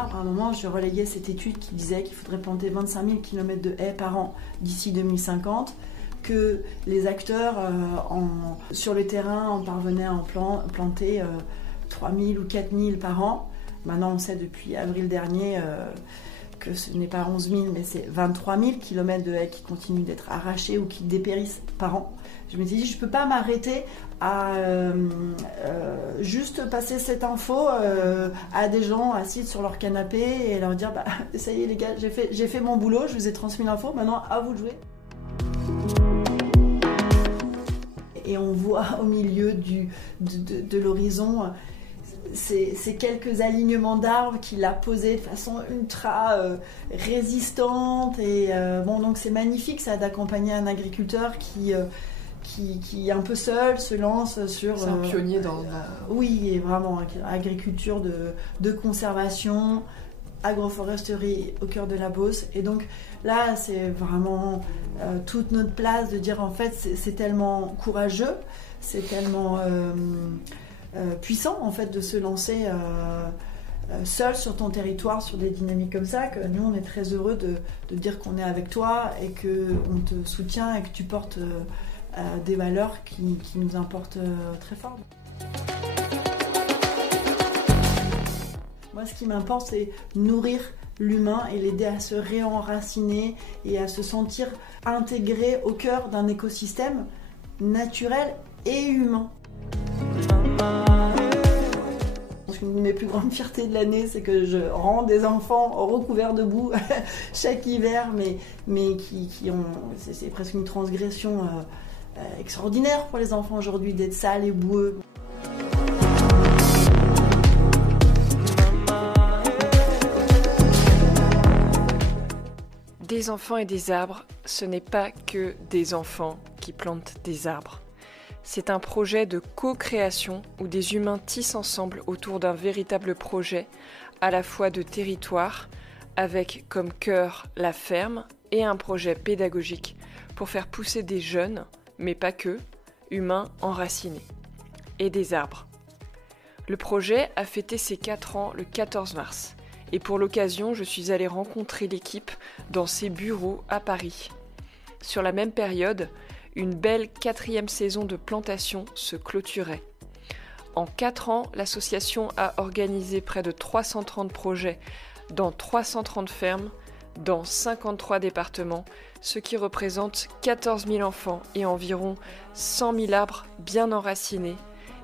arbres. À un moment, je relayais cette étude qui disait qu'il faudrait planter 25 000 km de haies par an d'ici 2050, que les acteurs sur le terrain en parvenaient à en planter 3 000 ou 4 000 par an. Maintenant, on sait depuis avril dernier que ce n'est pas 11 000, mais c'est 23 000 km de haies qui continuent d'être arrachés ou qui dépérissent par an. Je me suis dit, je ne peux pas m'arrêter à juste passer cette info à des gens assis sur leur canapé et leur dire ça y est les gars, j'ai fait mon boulot, je vous ai transmis l'info, maintenant à vous de jouer. Et on voit au milieu de l'horizon ces quelques alignements d'arbres qu'il a posés de façon ultra résistante. Et donc c'est magnifique ça d'accompagner un agriculteur qui est un peu seul, se lance sur... C'est un pionnier dans... oui, et vraiment, agriculture de conservation, agroforesterie au cœur de la Beauce. Et donc là, c'est vraiment toute notre place de dire en fait, c'est tellement courageux, c'est tellement puissant en fait de se lancer seul sur ton territoire, sur des dynamiques comme ça, que nous, on est très heureux de dire qu'on est avec toi et qu'on te soutient et que tu portes... des valeurs qui nous importent très fort. Moi, ce qui m'importe, c'est nourrir l'humain et l'aider à se réenraciner et à se sentir intégré au cœur d'un écosystème naturel et humain. Une de mes plus grandes fiertés de l'année, c'est que je rends des enfants recouverts de boue chaque hiver, mais qui ont... C'est presque une transgression extraordinaire pour les enfants aujourd'hui d'être sales et boueux. Des enfants et des arbres, ce n'est pas que des enfants qui plantent des arbres. C'est un projet de co-création où des humains tissent ensemble autour d'un véritable projet, à la fois de territoire, avec comme cœur la ferme, et un projet pédagogique pour faire pousser des jeunes, mais pas que, humains enracinés, et des arbres. Le projet a fêté ses 4 ans le 14 mars, et pour l'occasion, je suis allée rencontrer l'équipe dans ses bureaux à Paris. Sur la même période, une belle 4e saison de plantation se clôturait. En 4 ans, l'association a organisé près de 330 projets dans 330 fermes, dans 53 départements, ce qui représente 14 000 enfants et environ 100 000 arbres bien enracinés,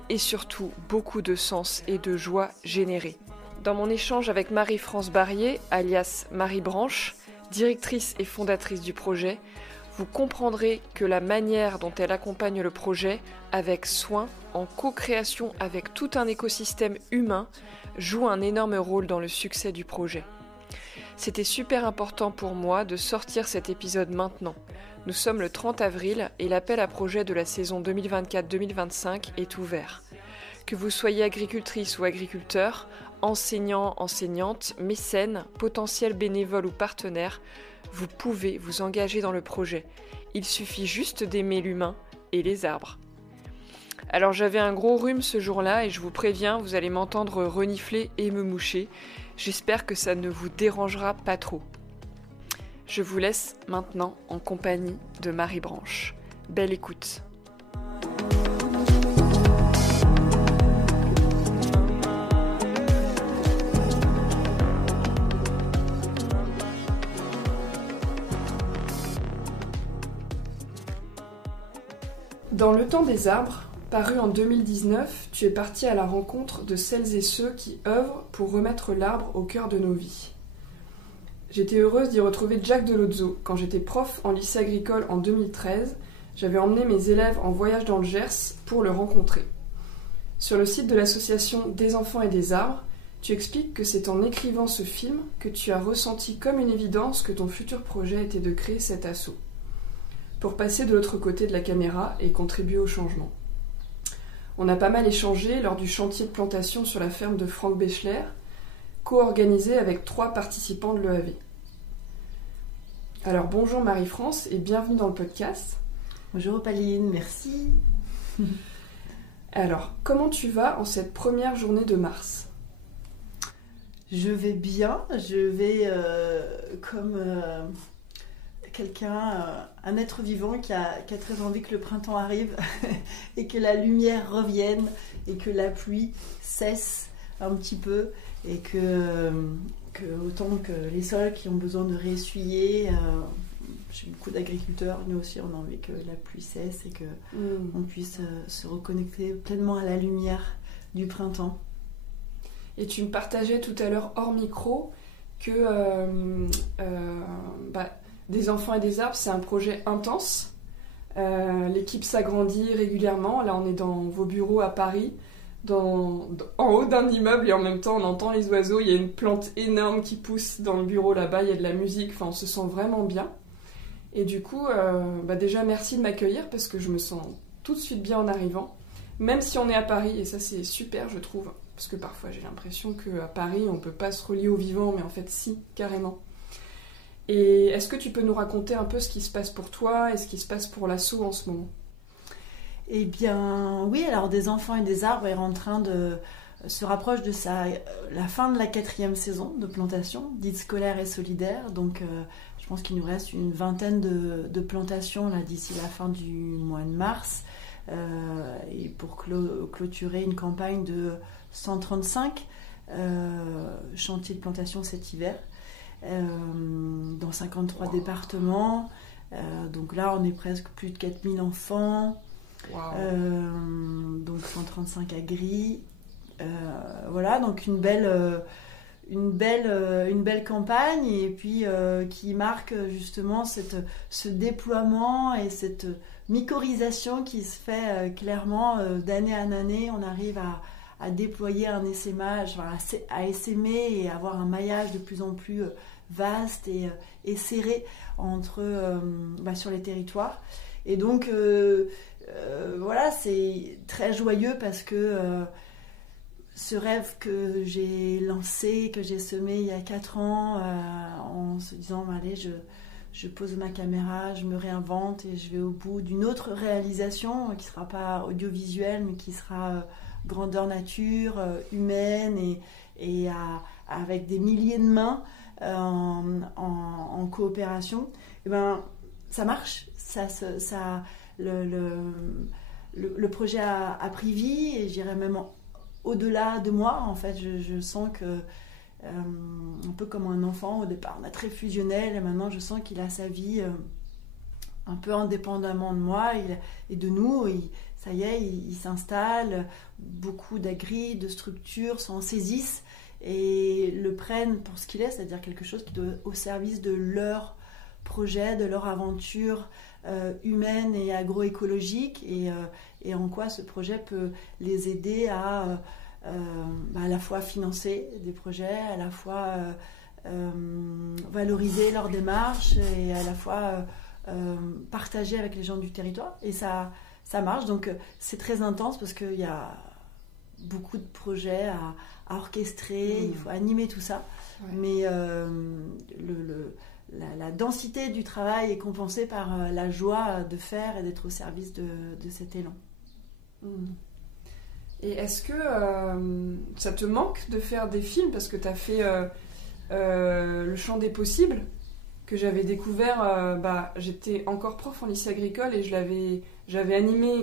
et surtout beaucoup de sens et de joie générés. Dans mon échange avec Marie-France Barrier, alias Marie Branche, directrice et fondatrice du projet, vous comprendrez que la manière dont elle accompagne le projet, avec soin, en co-création avec tout un écosystème humain, joue un énorme rôle dans le succès du projet. C'était super important pour moi de sortir cet épisode maintenant. Nous sommes le 30 avril et l'appel à projet de la saison 2024-2025 est ouvert. Que vous soyez agricultrice ou agriculteur, enseignant, enseignante, mécène, potentiel bénévole ou partenaire, vous pouvez vous engager dans le projet. Il suffit juste d'aimer l'humain et les arbres. Alors j'avais un gros rhume ce jour-là et je vous préviens, vous allez m'entendre renifler et me moucher. J'espère que ça ne vous dérangera pas trop. Je vous laisse maintenant en compagnie de Marie Branche. Belle écoute. Dans Le Temps des arbres, paru en 2019, tu es partie à la rencontre de celles et ceux qui œuvrent pour remettre l'arbre au cœur de nos vies. J'étais heureuse d'y retrouver Jack Delozzo. Quand j'étais prof en lycée agricole en 2013, j'avais emmené mes élèves en voyage dans le Gers pour le rencontrer. Sur le site de l'association Des enfants et des arbres, tu expliques que c'est en écrivant ce film que tu as ressenti comme une évidence que ton futur projet était de créer cet asso, pour passer de l'autre côté de la caméra et contribuer au changement. On a pas mal échangé lors du chantier de plantation sur la ferme de Franck Béchler, co-organisé avec 3 participants de l'EAV. Alors bonjour Marie-France et bienvenue dans le podcast. Bonjour Opaline, merci. Alors, comment tu vas en cette première journée de mars ? Je vais bien, je vais comme quelqu'un, un être vivant qui a très envie que le printemps arrive et que la lumière revienne et que la pluie cesse un petit peu et que autant que les sols qui ont besoin de réessuyer, chez beaucoup d'agriculteurs, nous aussi on a envie que la pluie cesse et qu'on puisse se reconnecter pleinement à la lumière du printemps. Et tu me partageais tout à l'heure hors micro que des enfants et des arbres, c'est un projet intense. L'équipe s'agrandit régulièrement. Là, on est dans vos bureaux à Paris, en haut d'un immeuble, et en même temps, on entend les oiseaux. Il y a une plante énorme qui pousse dans le bureau là-bas. Il y a de la musique. Enfin, on se sent vraiment bien. Et du coup, déjà, merci de m'accueillir parce que je me sens tout de suite bien en arrivant. Même si on est à Paris, et ça, c'est super, je trouve. Parce que parfois, j'ai l'impression qu'à Paris, on ne peut pas se relier au vivant, mais en fait, si, carrément. Et est-ce que tu peux nous raconter un peu ce qui se passe pour toi et ce qui se passe pour l'asso en ce moment ? Eh bien, oui, alors des enfants et des arbres est en train de se rapproche de la fin de la 4e saison de plantation, dite scolaire et solidaire. Donc, je pense qu'il nous reste une vingtaine de plantations là, d'ici la fin du mois de mars. Et pour clôturer une campagne de 135 chantiers de plantation cet hiver. Dans 53 départements. Donc là, on est presque plus de 4000 enfants. Donc 135 agris. Voilà, donc une belle campagne et puis qui marque justement ce déploiement et cette mycorhisation qui se fait clairement d'année en année. On arrive à déployer un essaimage, à essaimer et avoir un maillage de plus en plus vaste et serré sur les territoires. Et donc, voilà, c'est très joyeux parce que ce rêve que j'ai lancé, que j'ai semé il y a 4 ans, en se disant, allez, je pose ma caméra, je me réinvente et je vais au bout d'une autre réalisation qui ne sera pas audiovisuelle, mais qui sera grandeur nature, humaine et avec des milliers de mains en coopération. Et ben, ça marche, le projet a pris vie et j'irais même au-delà de moi. En fait, je sens que un peu comme un enfant au départ, on est très fusionnel et maintenant je sens qu'il a sa vie un peu indépendamment de moi et de nous. Ça y est, il s'installe, beaucoup d'agris, de structures s'en saisissent et le prennent pour ce qu'il est, c'est-à-dire quelque chose qui doit au service de leur projet, de leur aventure humaine et agroécologique et en quoi ce projet peut les aider à la fois financer des projets, à la fois valoriser leur démarche et à la fois partager avec les gens du territoire. Et ça marche, donc c'est très intense parce qu'il y a beaucoup de projets à orchestrer, il faut animer tout ça. Ouais. Mais la densité du travail est compensée par la joie de faire et d'être au service de cet élan. Et est-ce que ça te manque de faire des films ? Parce que tu as fait Le Champ des Possibles, que j'avais découvert, j'étais encore prof en lycée agricole et j'avais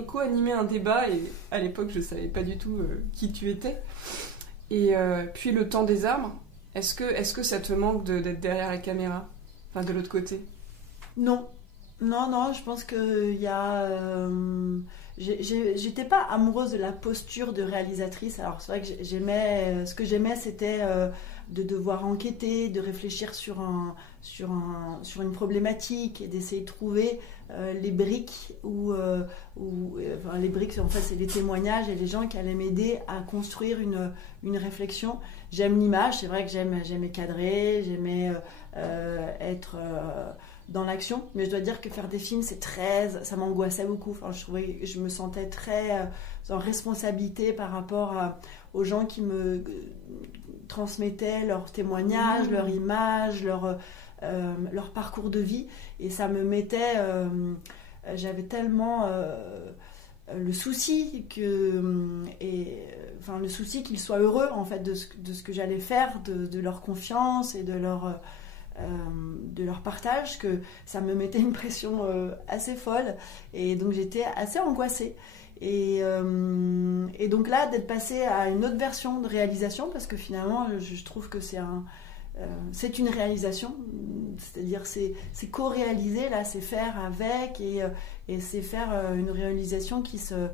co-animé un débat et à l'époque je ne savais pas du tout qui tu étais. Et puis Le Temps des arbres, est-ce que ça te manque d'être derrière la caméra ? Enfin, de l'autre côté ? Non, je pense qu'il y a... j'étais pas amoureuse de la posture de réalisatrice. Alors c'est vrai que ce que j'aimais c'était de devoir enquêter, de réfléchir sur une problématique et d'essayer de trouver les briques les briques en fait c'est les témoignages et les gens qui allaient m'aider à construire une réflexion. J'aime l'image, c'est vrai que j'aimais cadrer, j'aimais être dans l'action, mais je dois dire que faire des films ça m'angoissait beaucoup. Enfin, je me sentais très en responsabilité par rapport aux gens qui me transmettaient leurs témoignages, leurs images, leur parcours de vie, et ça me mettait j'avais tellement le souci le souci qu'ils soient heureux en fait de ce que j'allais faire, de leur confiance et de leur partage, que ça me mettait une pression assez folle, et donc j'étais assez angoissée. Et donc là, d'être passée à une autre version de réalisation, parce que finalement je trouve que c'est une réalisation, c'est-à-dire c'est co-réaliser, là c'est faire avec, et c'est faire une réalisation qui se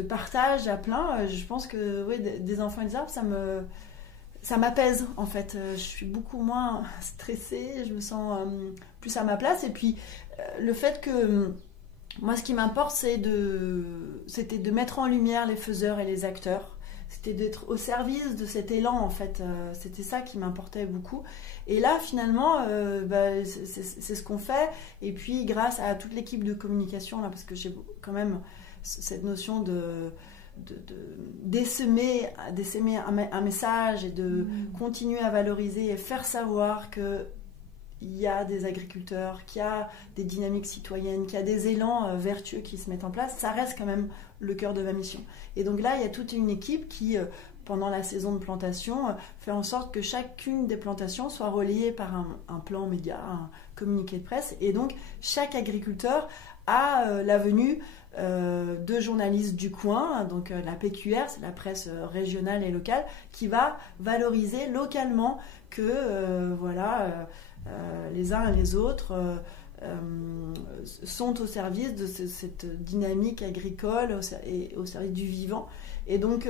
partage à plein. Je pense que oui, des enfants et des arbres, ça m'apaise en fait. Je suis beaucoup moins stressée, je me sens plus à ma place, et puis le fait que moi ce qui m'importe c'était de mettre en lumière les faiseurs et les acteurs. C'était d'être au service de cet élan en fait, c'était ça qui m'importait beaucoup. Et là finalement, c'est ce qu'on fait. Et puis grâce à toute l'équipe de communication, là, parce que j'ai quand même cette notion d'essaimer un message, et de continuer à valoriser et faire savoir que il y a des agriculteurs, qu'il y a des dynamiques citoyennes, qu'il y a des élans vertueux qui se mettent en place, ça reste quand même le cœur de ma mission. Et donc là, il y a toute une équipe qui, pendant la saison de plantation, fait en sorte que chacune des plantations soit relayée par un plan média, un communiqué de presse. Et donc, chaque agriculteur a la venue de journalistes du coin, donc la PQR, c'est la presse régionale et locale, qui va valoriser localement que les uns et les autres sont au service de cette dynamique agricole et au service du vivant. Et donc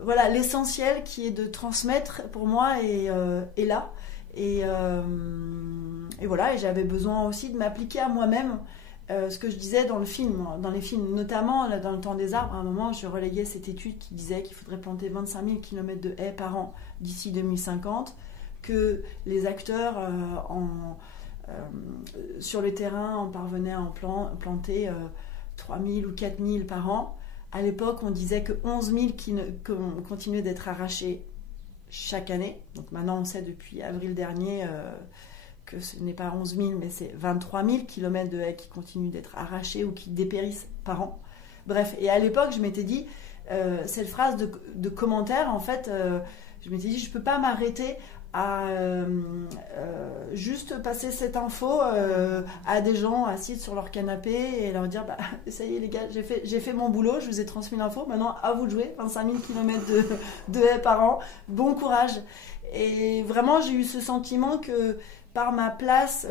voilà, l'essentiel qui est de transmettre pour moi est là. Et voilà, et j'avais besoin aussi de m'appliquer à moi-même. Ce que je disais dans les films, notamment là, dans Le Temps des arbres, à un moment je relayais cette étude qui disait qu'il faudrait planter 25 000 km de haies par an d'ici 2050, que les acteurs sur le terrain en parvenaient à planter 3 000 ou 4 000 par an. À l'époque, on disait que 11 000 continuaient d'être arrachés chaque année. Donc maintenant, on sait depuis avril dernier que ce n'est pas 11 000, mais c'est 23 000 km de haies qui continuent d'être arrachés ou qui dépérissent par an. Bref, et à l'époque, je m'étais dit, cette phrase de commentaire, en fait, je m'étais dit, je ne peux pas m'arrêter à juste passer cette info à des gens assis sur leur canapé et leur dire ça y est les gars, j'ai fait mon boulot, je vous ai transmis l'info, maintenant à vous de jouer, 25 000 km de haies par an, bon courage. Et vraiment j'ai eu ce sentiment que par ma place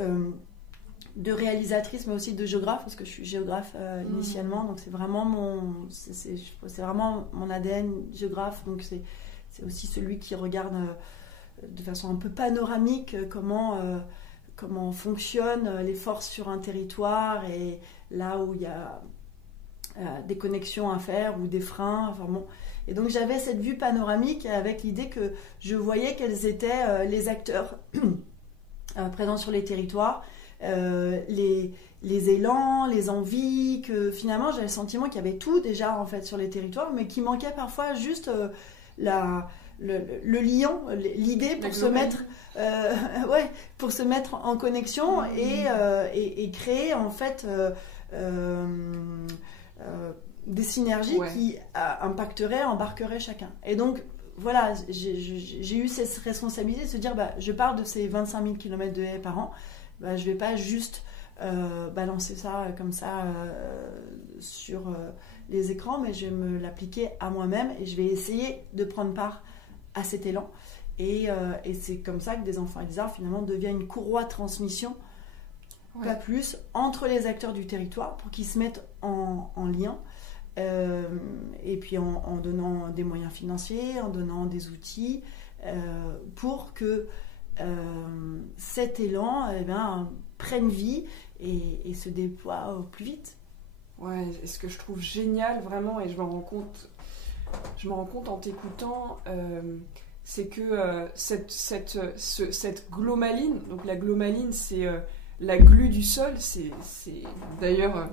de réalisatrice mais aussi de géographe, parce que je suis géographe initialement, donc c'est vraiment mon ADN géographe, donc c'est aussi celui qui regarde de façon un peu panoramique comment fonctionnent les forces sur un territoire, et là où il y a des connexions à faire ou des freins. Enfin bon. Et donc j'avais cette vue panoramique avec l'idée que je voyais quels étaient les acteurs présents sur les territoires, les élans, les envies, que finalement j'avais le sentiment qu'il y avait tout déjà en fait sur les territoires, mais qu'il manquait parfois juste le lion, l'idée pour se mettre pour se mettre en connexion et créer en fait des synergies qui embarqueraient chacun. Et donc voilà, j'ai eu cette responsabilité de se dire je parle de ces 25 000 km de haies par an, je vais pas juste balancer ça comme ça sur les écrans, mais je vais me l'appliquer à moi-même et je vais essayer de prendre part à cet élan. Et c'est comme ça que Des enfants et des arbres finalement devient une courroie de transmission, pas plus, entre les acteurs du territoire pour qu'ils se mettent en lien, et puis en donnant des moyens financiers, en donnant des outils pour que cet élan prenne vie et se déploie au plus vite. Ouais, et ce que je trouve génial vraiment, et je m'en rends compte en t'écoutant, c'est que cette glomaline, donc la glomaline c'est la glu du sol, c'est d'ailleurs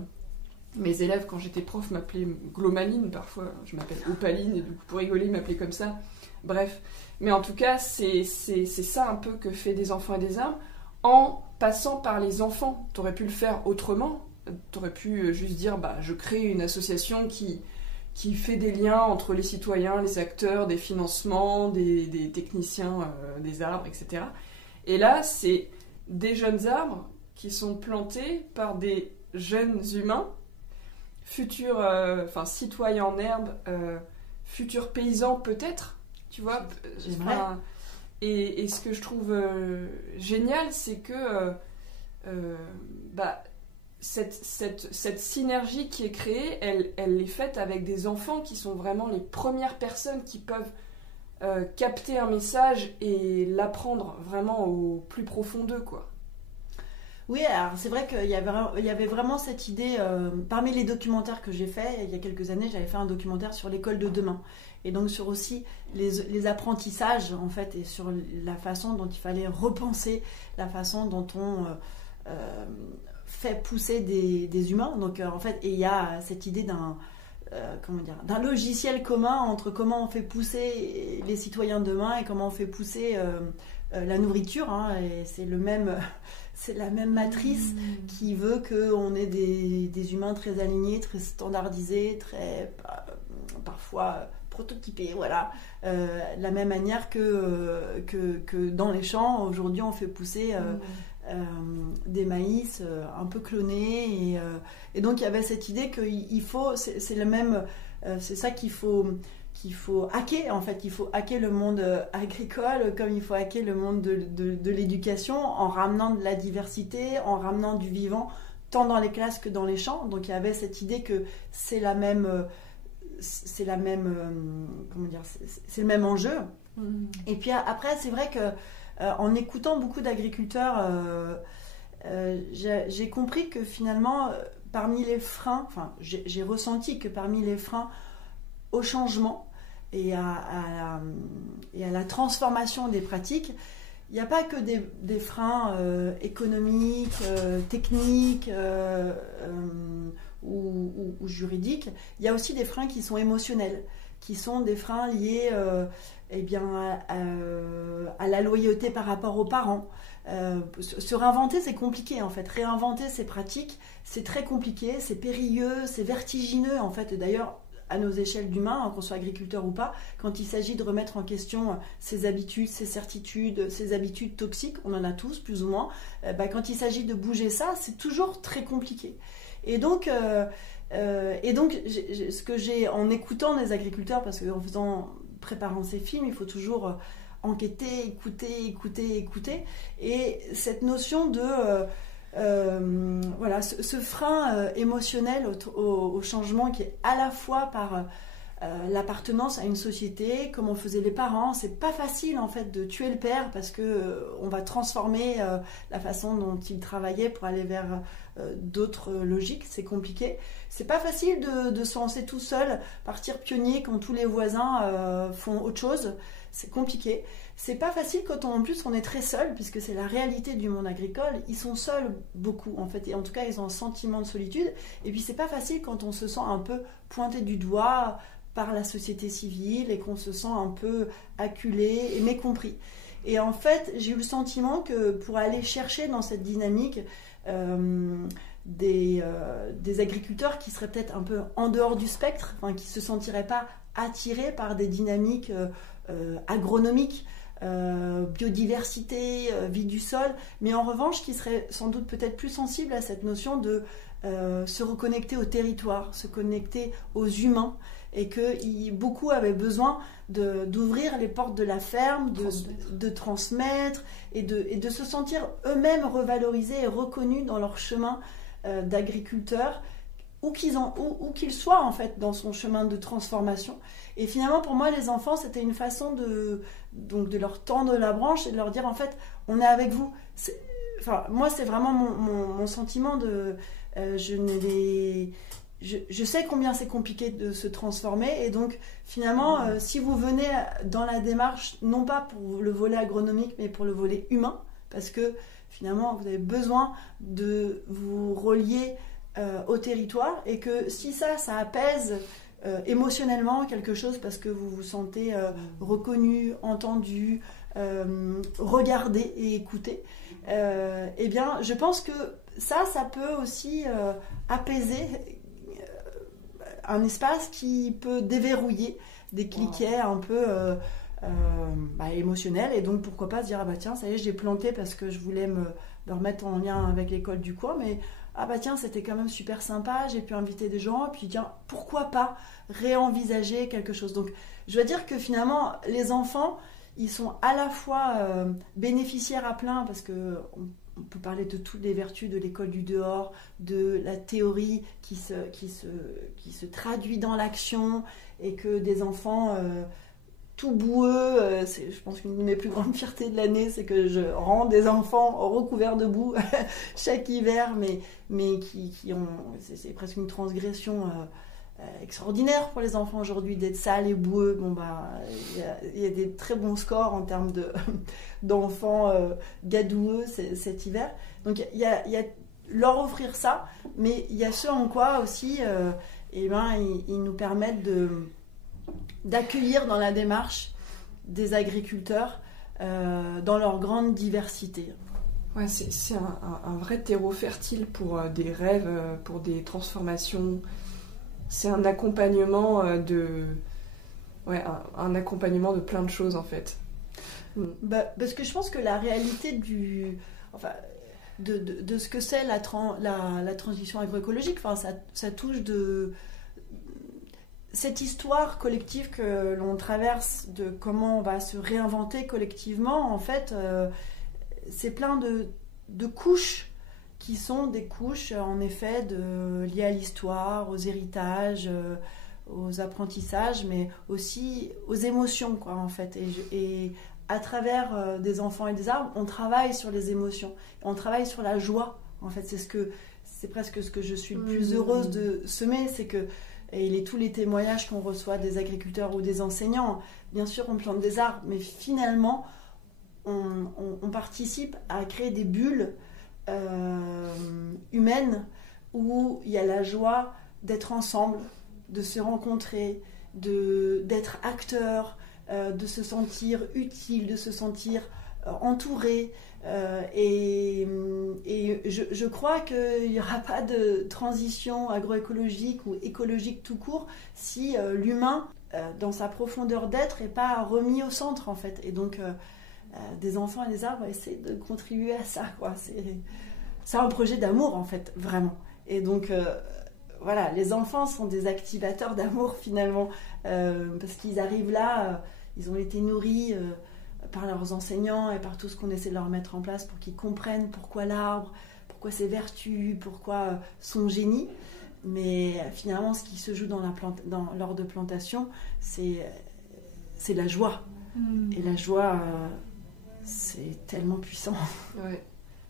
mes élèves quand j'étais prof m'appelaient glomaline, parfois je m'appelle opaline et du coup pour rigoler ils m'appelaient comme ça, bref, mais en tout cas c'est ça un peu que fait Des enfants et des arbres, en passant par les enfants. T'aurais pu le faire autrement, t'aurais pu juste dire je crée une association qui fait des liens entre les citoyens, les acteurs, des financements, des techniciens des arbres, etc. Et là, c'est des jeunes arbres qui sont plantés par des jeunes humains, futurs citoyens en herbe, futurs paysans peut-être, tu vois. Et ce que je trouve génial, c'est que cette synergie qui est créée, elle est faite avec des enfants qui sont vraiment les premières personnes qui peuvent capter un message et l'apprendre vraiment au plus profond d'eux, quoi. Oui, alors c'est vrai qu'il y avait vraiment cette idée, parmi les documentaires que j'ai fait, il y a quelques années, j'avais fait un documentaire sur l'école de demain. Et donc sur aussi les apprentissages, en fait, et sur la façon dont il fallait repenser, la façon dont on fait pousser des humains. Donc en fait, et il y a cette idée d'un logiciel commun entre comment on fait pousser les citoyens de demain et comment on fait pousser la nourriture, hein, et c'est la même matrice qui veut qu'on ait des humains très alignés, très standardisés, très parfois prototypés, voilà. De la même manière que dans les champs, aujourd'hui on fait pousser des maïs un peu clonés, et donc il y avait cette idée qu'il faut, c'est le même, c'est ça qu'il faut hacker, en fait. Il faut hacker le monde agricole comme il faut hacker le monde de l'éducation, en ramenant de la diversité, en ramenant du vivant, tant dans les classes que dans les champs. Donc il y avait cette idée que c'est le même enjeu. Et puis après, c'est vrai que en écoutant beaucoup d'agriculteurs, j'ai compris que finalement, parmi les freins, j'ai ressenti que parmi les freins au changement et à la transformation des pratiques, il n'y a pas que des freins économiques, techniques ou juridiques. Il y a aussi des freins qui sont émotionnels, qui sont des freins liés à la loyauté par rapport aux parents. Se réinventer, c'est compliqué, en fait. Réinventer ces pratiques, c'est très compliqué, c'est périlleux, c'est vertigineux, en fait. Et d'ailleurs, à nos échelles d'humains, qu'on soit agriculteur ou pas, quand il s'agit de remettre en question ses habitudes, ses certitudes, ses habitudes toxiques, on en a tous plus ou moins, quand il s'agit de bouger ça, c'est toujours très compliqué. Et donc ce que j'ai, en écoutant des agriculteurs, parce qu'en préparant ces films, il faut toujours enquêter, écouter, et cette notion de ce frein émotionnel au changement, qui est à la fois par l'appartenance à une société, comme on faisait les parents. C'est pas facile, en fait, de tuer le père parce que on va transformer la façon dont il travaillait pour aller vers d'autres logiques. C'est compliqué. C'est pas facile de se lancer tout seul, partir pionnier quand tous les voisins font autre chose. C'est compliqué. C'est pas facile quand en plus on est très seul, puisque c'est la réalité du monde agricole. Ils sont seuls, beaucoup, en fait, et en tout cas ils ont un sentiment de solitude. Et puis c'est pas facile quand on se sent un peu pointé du doigt par la société civile et qu'on se sent un peu acculé et mécompris. Et en fait, j'ai eu le sentiment que pour aller chercher dans cette dynamique des agriculteurs qui seraient peut-être un peu en dehors du spectre, qui ne se sentiraient pas attirés par des dynamiques agronomiques, biodiversité, vie du sol, mais en revanche qui seraient sans doute peut-être plus sensibles à cette notion de se reconnecter au territoire, se connecter aux humains, et que beaucoup avaient besoin d'ouvrir les portes de la ferme, de transmettre, et de se sentir eux-mêmes revalorisés et reconnus dans leur chemin d'agriculteurs, où qu'ils soient, en fait, dans son chemin de transformation. Et finalement, pour moi, les enfants, c'était une façon de leur tendre la branche et de leur dire, en fait, on est avec vous. Moi, c'est vraiment mon sentiment de... Je sais combien c'est compliqué de se transformer, et donc finalement, si vous venez dans la démarche, non pas pour le volet agronomique, mais pour le volet humain, parce que finalement, vous avez besoin de vous relier au territoire, et que si ça apaise émotionnellement quelque chose, parce que vous vous sentez reconnu, entendu, regardé et écouté, eh bien, je pense que ça peut aussi apaiser un espace qui peut déverrouiller des cliquets un peu émotionnels. Et donc, pourquoi pas se dire, ah bah tiens, ça y est, j'ai planté parce que je voulais me remettre en lien avec l'école du coin, mais ah bah tiens, c'était quand même super sympa, j'ai pu inviter des gens, et puis tiens, pourquoi pas réenvisager quelque chose. Donc, je dois dire que finalement, les enfants, ils sont à la fois bénéficiaires à plein, parce que on peut parler de toutes les vertus de l'école du dehors, de la théorie qui se traduit dans l'action, et que des enfants tout boueux, je pense qu'une de mes plus grandes fiertés de l'année, c'est que je rends des enfants recouverts de boue chaque hiver, mais qui ont, c'est presque une transgression extraordinaire pour les enfants aujourd'hui d'être sales et boueux. Bon bah, il y a des très bons scores en termes d'enfants gadoueux cet hiver. Donc il y a leur offrir ça, mais il y a ce en quoi aussi, ils nous permettent d'accueillir dans la démarche des agriculteurs dans leur grande diversité. Ouais, c'est un vrai terreau fertile pour des rêves, pour des transformations. C'est un accompagnement un accompagnement de plein de choses en fait. Parce que je pense que la réalité de ce que c'est la transition agroécologique, ça touche cette histoire collective que l'on traverse, de comment on va se réinventer collectivement. En fait, c'est plein de couches qui sont des couches, en effet, liées à l'histoire, aux héritages, aux apprentissages, mais aussi aux émotions, quoi, en fait. Et à travers des enfants et des arbres, on travaille sur les émotions, on travaille sur la joie. En fait, c'est presque ce que je suis le plus heureuse de semer, c'est que, et tous les témoignages qu'on reçoit des agriculteurs ou des enseignants, bien sûr, on plante des arbres, mais finalement, on participe à créer des bulles humaines où il y a la joie d'être ensemble, de se rencontrer, d'être acteur, de se sentir utile, de se sentir entouré. Et je crois qu'il n'y aura pas de transition agroécologique ou écologique tout court si l'humain, dans sa profondeur d'être, n'est pas remis au centre, en fait. Et donc, des enfants et des arbres essaient de contribuer à ça, quoi. C'est un projet d'amour, en fait, vraiment. Et donc, voilà, les enfants sont des activateurs d'amour, finalement, parce qu'ils arrivent là, ils ont été nourris par leurs enseignants et par tout ce qu'on essaie de leur mettre en place pour qu'ils comprennent pourquoi l'arbre, pourquoi ses vertus, pourquoi son génie. Mais finalement, ce qui se joue lors de plantation, c'est la joie. Et la joie, c'est tellement puissant. Ouais.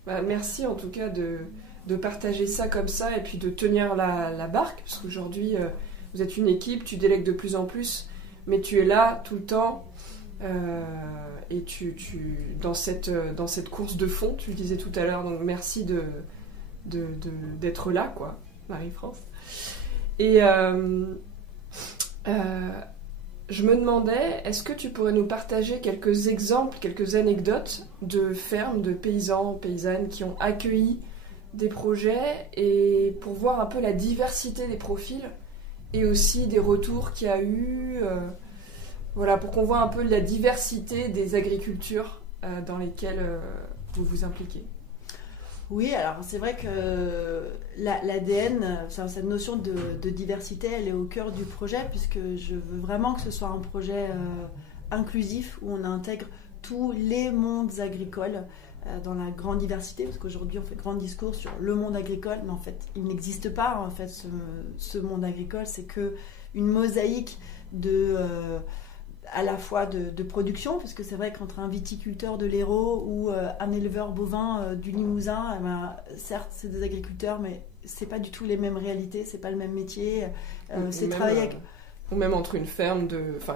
Bah, merci en tout cas de partager ça comme ça et puis de tenir la barque, parce qu'aujourd'hui, vous êtes une équipe, tu délègues de plus en plus, mais tu es là tout le temps. Et dans cette course de fond, tu le disais tout à l'heure, donc merci d'être là, quoi, Marie-France. Et je me demandais, est-ce que tu pourrais nous partager quelques exemples, quelques anecdotes de fermes, de paysans, paysannes qui ont accueilli des projets, et pour voir un peu la diversité des profils et aussi des retours qu'il y a eu, voilà, pour qu'on voit un peu la diversité des agricultures dans lesquelles vous vous impliquez. Oui, alors c'est vrai que l'ADN, cette notion de diversité, elle est au cœur du projet, puisque je veux vraiment que ce soit un projet inclusif où on intègre tous les mondes agricoles dans la grande diversité, parce qu'aujourd'hui on fait grand discours sur le monde agricole, mais en fait il n'existe pas, en fait, ce monde agricole, c'est que une mosaïque à la fois de production, parce que c'est vrai qu'entre un viticulteur de l'Hérault ou un éleveur bovin du Limousin, certes c'est des agriculteurs, mais c'est pas du tout les mêmes réalités, c'est pas le même métier, c'est travailler avec... Ou même entre une ferme,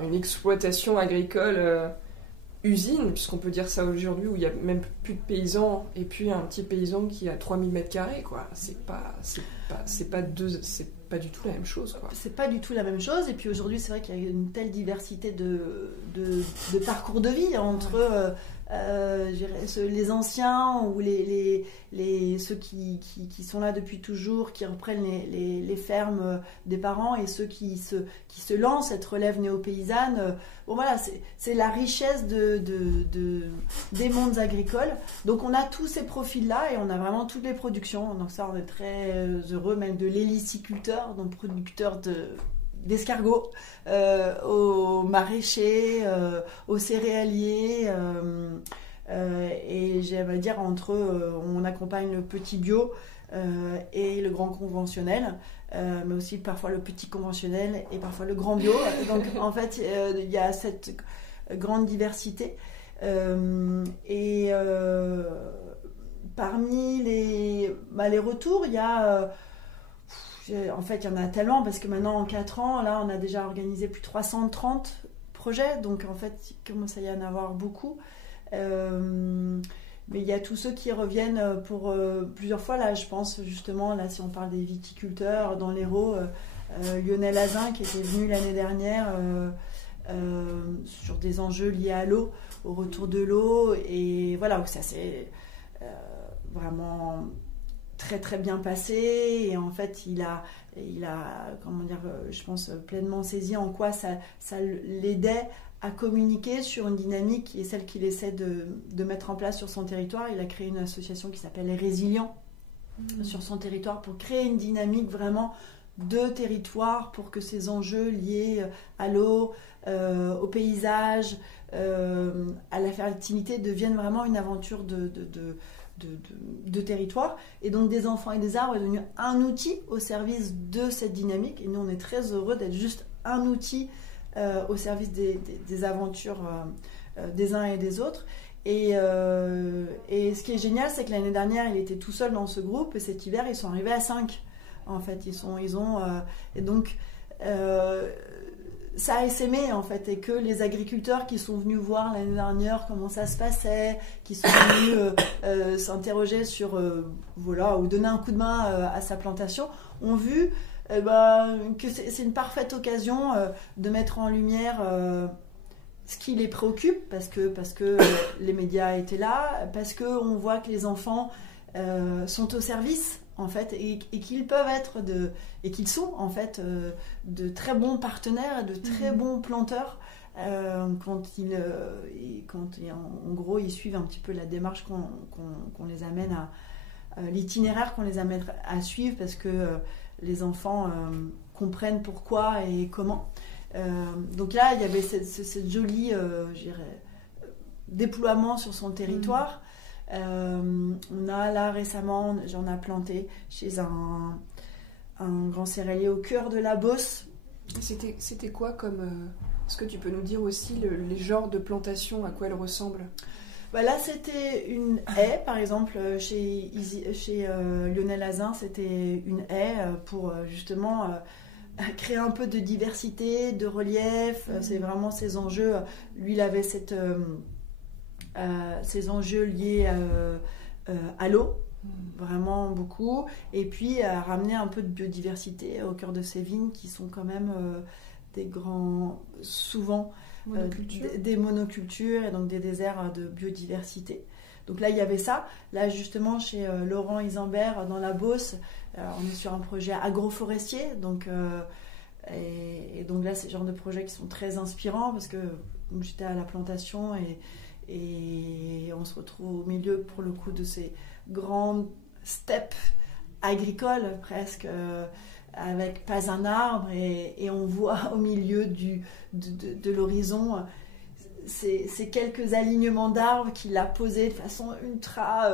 une exploitation agricole usine, puisqu'on peut dire ça aujourd'hui, où il y a même plus de paysans, et puis un petit paysan qui a 3000 m², quoi. C'est c'est pas du tout la même chose, quoi. C'est pas du tout la même chose. Et puis aujourd'hui, c'est vrai qu'il y a une telle diversité de parcours de vie entre je dirais, les anciens ou ceux qui sont là depuis toujours, qui reprennent les fermes des parents, et ceux qui se lancent, cette relève néo-paysanne. Bon voilà, c'est la richesse des mondes agricoles. Donc on a tous ces profils-là et on a vraiment toutes les productions. Donc ça, on est très heureux, même de l'héliciculteur, donc producteur d'escargots, aux maraîchers, aux céréaliers, et j'aimerais dire on accompagne le petit bio et le grand conventionnel, mais aussi parfois le petit conventionnel et parfois le grand bio. Donc en fait il y a cette grande diversité, et parmi les retours, il y a en fait, il y en a tellement, parce que maintenant, en 4 ans, là, on a déjà organisé plus de 330 projets. Donc, en fait, il commence à y en avoir beaucoup. Mais il y a tous ceux qui reviennent pour plusieurs fois. Là, je pense, justement, là, si on parle des viticulteurs dans l'Hérault, Lionel Azin, qui était venu l'année dernière sur des enjeux liés à l'eau, au retour de l'eau. Et voilà, ça c'est vraiment très très bien passé, et en fait il a comment dire, je pense pleinement saisi en quoi ça l'aidait à communiquer sur une dynamique qui est celle qu'il essaie de mettre en place sur son territoire. Il a créé une association qui s'appelle Les Résilients sur son territoire pour créer une dynamique vraiment de territoire, pour que ces enjeux liés à l'eau, au paysage, à la fertilité deviennent vraiment une aventure de territoire. Et donc Des enfants et des arbres est devenu un outil au service de cette dynamique, et nous on est très heureux d'être juste un outil au service des aventures des uns et des autres. Et ce qui est génial, c'est que l'année dernière il était tout seul dans ce groupe, et cet hiver ils sont arrivés à 5 en fait. Et donc ça a essaimé en fait, et que les agriculteurs qui sont venus voir l'année dernière comment ça se passait, qui sont venus s'interroger sur voilà, ou donner un coup de main à sa plantation, ont vu que c'est une parfaite occasion de mettre en lumière ce qui les préoccupe, parce que les médias étaient là, parce qu'on voit que les enfants sont au service en fait, et qu'ils peuvent être et qu'ils sont en fait de très bons partenaires, de très bons planteurs, quand en gros ils suivent un petit peu la démarche qu'on les amène l'itinéraire qu'on les amène à suivre, parce que les enfants comprennent pourquoi et comment. Donc là il y avait cette jolie je dirais, déploiement sur son territoire. On a là récemment, j'en ai planté chez un grand céréalier au cœur de la Beauce. C'était quoi comme... Est-ce que tu peux nous dire aussi les genres de plantations, à quoi elles ressemblent? Là c'était une haie, par exemple chez Lionel Azin, c'était une haie pour justement créer un peu de diversité, de relief. C'est vraiment ces enjeux. Lui il avait ces enjeux liés à l'eau, vraiment beaucoup, et puis à ramener un peu de biodiversité au cœur de ces vignes qui sont quand même souvent des monocultures, et donc des déserts de biodiversité. Donc là il y avait ça. Là justement chez Laurent Isambert dans la Beauce, on est sur un projet agroforestier, donc et donc là c'est le genre de projets qui sont très inspirants, parce que j'étais à la plantation et on se retrouve au milieu, pour le coup, de ces grandes steppes agricoles, presque, avec pas un arbre, et on voit au milieu de l'horizon ces quelques alignements d'arbres qu'il a posés de façon ultra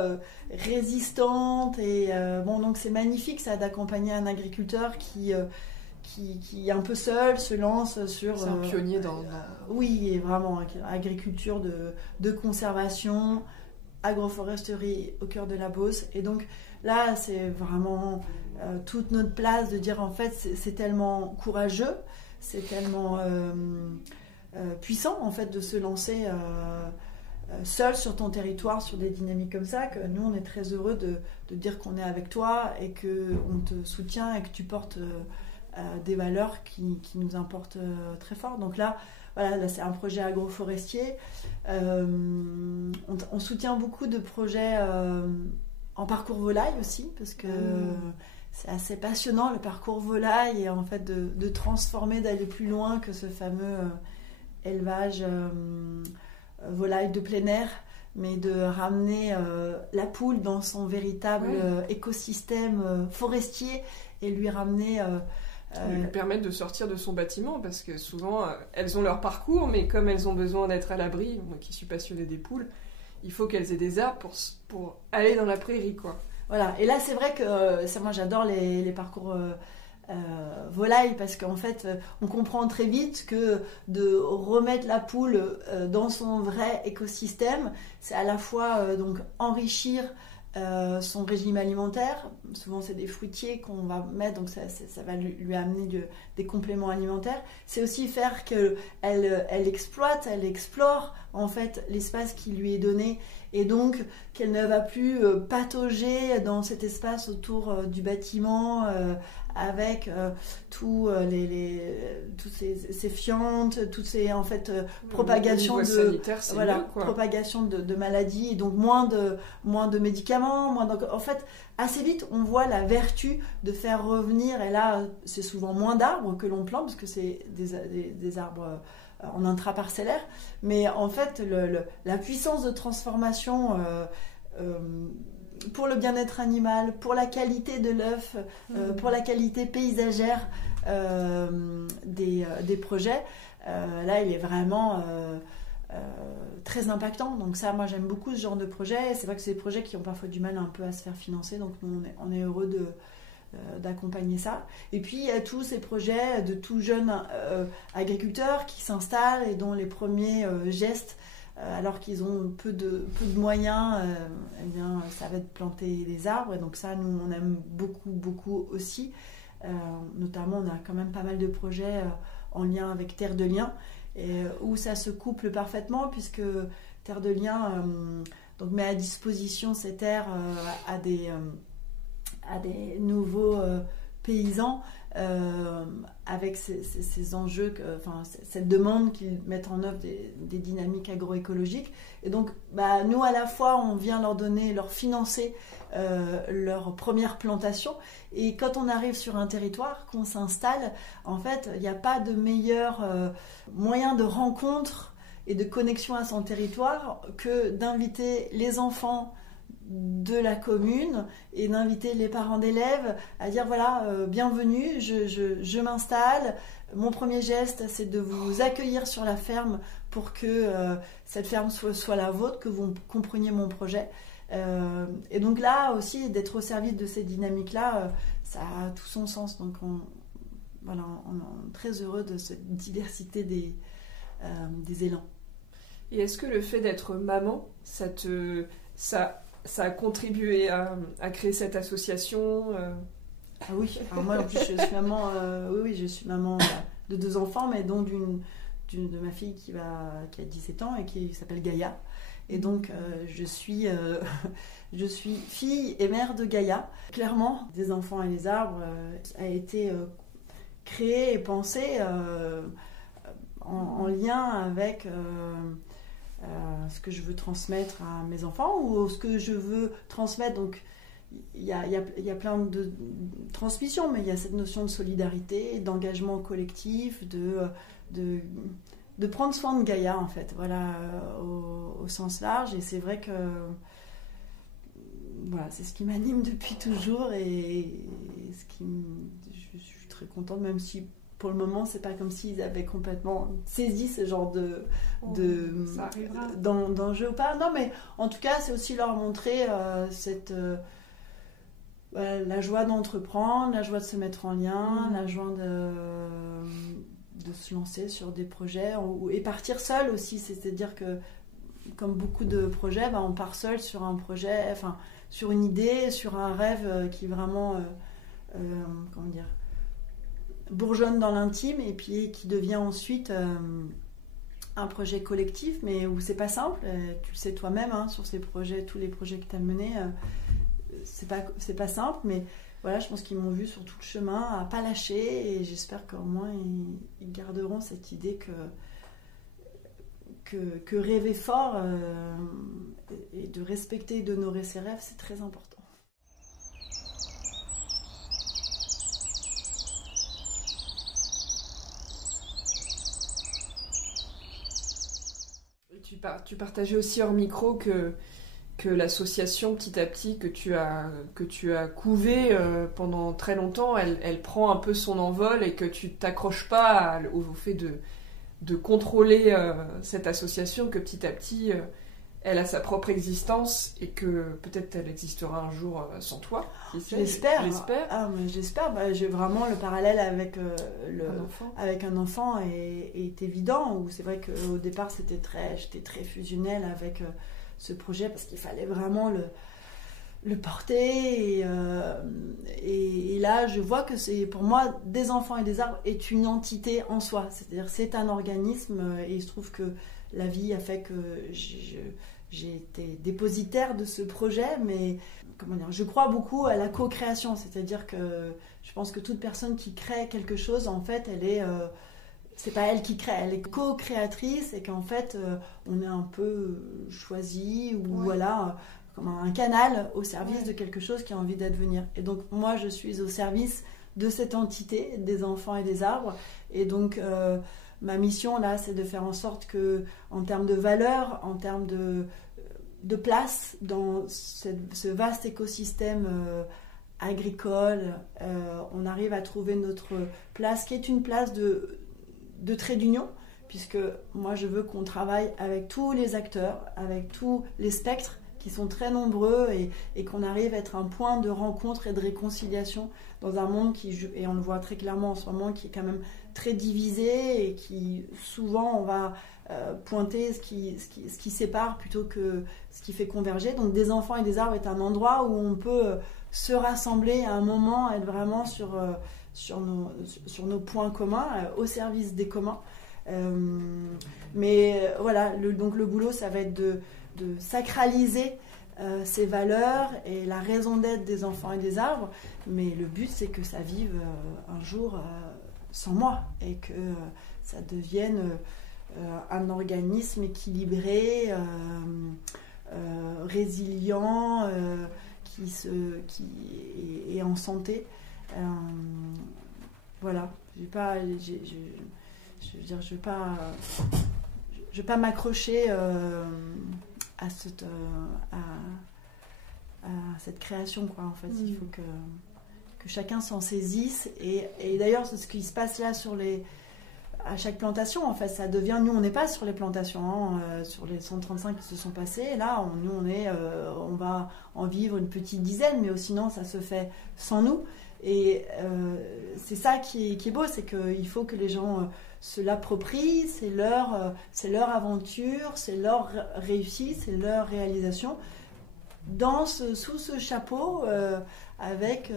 résistante. Et donc c'est magnifique ça, d'accompagner un agriculteur qui est un peu seul, se lance sur... C'est un pionnier oui, et vraiment, agriculture de conservation, agroforesterie au cœur de la Beauce. Et donc là, c'est vraiment toute notre place de dire, en fait, c'est tellement courageux, c'est tellement puissant, en fait, de se lancer seul sur ton territoire sur des dynamiques comme ça, que nous on est très heureux de dire qu'on est avec toi et qu'on te soutient et que tu portes des valeurs qui nous importent très fort. Donc là, voilà, là c'est un projet agroforestier. On soutient beaucoup de projets en parcours volaille aussi, parce que c'est assez passionnant le parcours volaille, et en fait de transformer, d'aller plus loin que ce fameux élevage volaille de plein air, mais de ramener la poule dans son véritable écosystème forestier et lui ramener... lui permettre de sortir de son bâtiment, parce que souvent elles ont leur parcours, mais comme elles ont besoin d'être à l'abri, moi qui suis passionnée des poules, il faut qu'elles aient des arbres pour aller dans la prairie, quoi. Voilà, et là c'est vrai que moi j'adore les parcours volaille, parce qu'en fait on comprend très vite que de remettre la poule dans son vrai écosystème, c'est à la fois donc enrichir son régime alimentaire. Souvent c'est des fruitiers qu'on va mettre, donc ça va lui amener des compléments alimentaires. C'est aussi faire qu'elle exploite, elle explore en fait l'espace qui lui est donné, et donc qu'elle ne va plus patauger dans cet espace autour du bâtiment avec tous ces fientes, toutes ces en fait propagations propagation de maladies, et donc moins de médicaments, donc en fait assez vite on voit la vertu de faire revenir. Et là c'est souvent moins d'arbres que l'on plante, parce que c'est des arbres en intraparcellaire, mais en fait la puissance de transformation pour le bien-être animal, pour la qualité de l'œuf, pour la qualité paysagère des projets, là il est vraiment très impactant. Donc ça, moi j'aime beaucoup ce genre de projet. C'est vrai que c'est des projets qui ont parfois du mal un peu à se faire financer, donc nous on est heureux d'accompagner ça. Et puis il y a tous ces projets de tout jeunes agriculteurs qui s'installent et dont les premiers gestes, alors qu'ils ont peu de moyens, eh bien, ça va être planter des arbres. Et donc ça, nous on aime beaucoup aussi. Notamment on a quand même pas mal de projets en lien avec Terre de Liens, où ça se couple parfaitement, puisque Terre de Liens donc met à disposition ces terres à des nouveaux paysans, avec ces enjeux, cette demande qu'ils mettent en œuvre des dynamiques agroécologiques. Et donc nous à la fois on vient leur financer leur première plantation, et quand on arrive sur un territoire, qu'on s'installe, en fait il n'y a pas de meilleur moyen de rencontre et de connexion à son territoire que d'inviter les enfants de la commune et d'inviter les parents d'élèves à dire voilà, bienvenue, je m'installe, mon premier geste c'est de vous accueillir sur la ferme pour que cette ferme soit la vôtre, que vous compreniez mon projet, et donc là aussi d'être au service de ces dynamiques là, ça a tout son sens. Donc on est très heureux de cette diversité des élans. Et est-ce que le fait d'être maman, ça a contribué à créer cette association Ah oui, alors moi en plus je suis maman, je suis maman de 2 enfants, mais dont de ma fille qui a 17 ans et qui s'appelle Gaïa. Et donc je suis fille et mère de Gaïa. Clairement, Des enfants et les arbres a été créé et pensé en lien avec ce que je veux transmettre à mes enfants, ou ce que je veux transmettre. Donc il y a plein de transmissions, mais il y a cette notion de solidarité, d'engagement collectif, de prendre soin de Gaïa en fait, voilà, au sens large. Et c'est vrai que voilà, c'est ce qui m'anime depuis toujours, et je suis très contente, même si pour le moment c'est pas comme s'ils avaient complètement saisi ce genre d'enjeu ou pas. Non, mais en tout cas c'est aussi leur montrer la joie d'entreprendre, la joie de se mettre en lien, la joie de se lancer sur des projets, et partir seul aussi. C'est-à-dire que comme beaucoup de projets, on part seul sur un projet, sur une idée, sur un rêve qui vraiment bourgeonne dans l'intime, et puis qui devient ensuite un projet collectif, mais où c'est pas simple. Tu le sais toi-même, hein, sur ces projets, tous les projets que tu as menés, c'est pas simple, mais voilà, je pense qu'ils m'ont vu sur tout le chemin à pas lâcher, et j'espère qu'au moins ils garderont cette idée que rêver fort et de respecter et d'honorer ses rêves, c'est très important. Tu partageais aussi hors micro que l'association, petit à petit, que tu as couvé pendant très longtemps, elle prend un peu son envol, et que tu t'accroches pas au fait de contrôler cette association, que petit à petit, elle a sa propre existence, et que peut-être elle existera un jour sans toi. J'espère. J'espère. J'ai vraiment le parallèle avec un enfant est évident, où c'est vrai qu'au départ j'étais très fusionnelle avec ce projet, parce qu'il fallait vraiment le porter, et là je vois que c'est, pour moi, Des enfants et des arbres est une entité en soi, c'est-à-dire c'est un organisme, et il se trouve que la vie a fait que j'ai été dépositaire de ce projet, mais comment dire, je crois beaucoup à la co-création, c'est-à-dire que je pense que toute personne qui crée quelque chose, en fait, c'est pas elle qui crée, elle est co-créatrice, et qu'en fait on est un peu choisi, ou voilà, comme un canal au service de quelque chose qui a envie d'advenir. Et donc moi je suis au service de cette entité, Des enfants et des arbres, et donc ma mission là, c'est de faire en sorte que, en termes de valeur, en termes de place dans ce vaste écosystème agricole, on arrive à trouver notre place, qui est une place de trait d'union, puisque moi je veux qu'on travaille avec tous les acteurs, avec tous les spectres qui sont très nombreux, et qu'on arrive à être un point de rencontre et de réconciliation dans un monde et on le voit très clairement en ce moment, qui est quand même très divisé, et qui souvent on va pointer ce qui sépare plutôt que ce qui fait converger. Donc Des enfants et des arbres est un endroit où on peut se rassembler à un moment, être vraiment sur nos points communs, au service des communs. Mais voilà, donc le boulot, ça va être de sacraliser ces valeurs et la raison d'être des enfants et des arbres, mais le but, c'est que ça vive un jour sans moi, et que ça devienne un organisme équilibré, résilient, qui est en santé. Voilà, je vais pas m'accrocher à cette création, quoi. En fait, il faut que chacun s'en saisisse, et d'ailleurs c'est ce qui se passe là à chaque plantation. En fait, ça devient, nous on n'est pas sur les plantations, hein, sur les 135 qui se sont passées. Là, on va en vivre une petite dizaine, mais sinon ça se fait sans nous. Et c'est ça qui est beau, c'est qu'il faut que les gens se l'approprient, c'est leur aventure, c'est leur réussite, c'est leur réalisation, sous ce chapeau, avec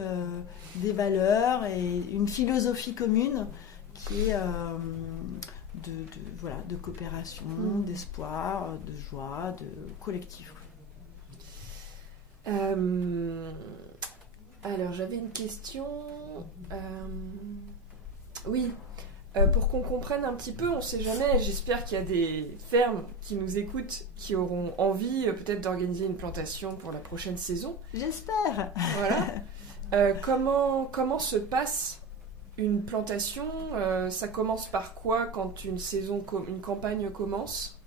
des valeurs et une philosophie commune qui est de coopération, d'espoir, de joie, de collectif. Alors, j'avais une question. Oui, pour qu'on comprenne un petit peu, on ne sait jamais, j'espère qu'il y a des fermes qui nous écoutent, qui auront envie peut-être d'organiser une plantation pour la prochaine saison. J'espère. Voilà. Comment se passe une plantation? Ça commence par quoi quand une campagne commence?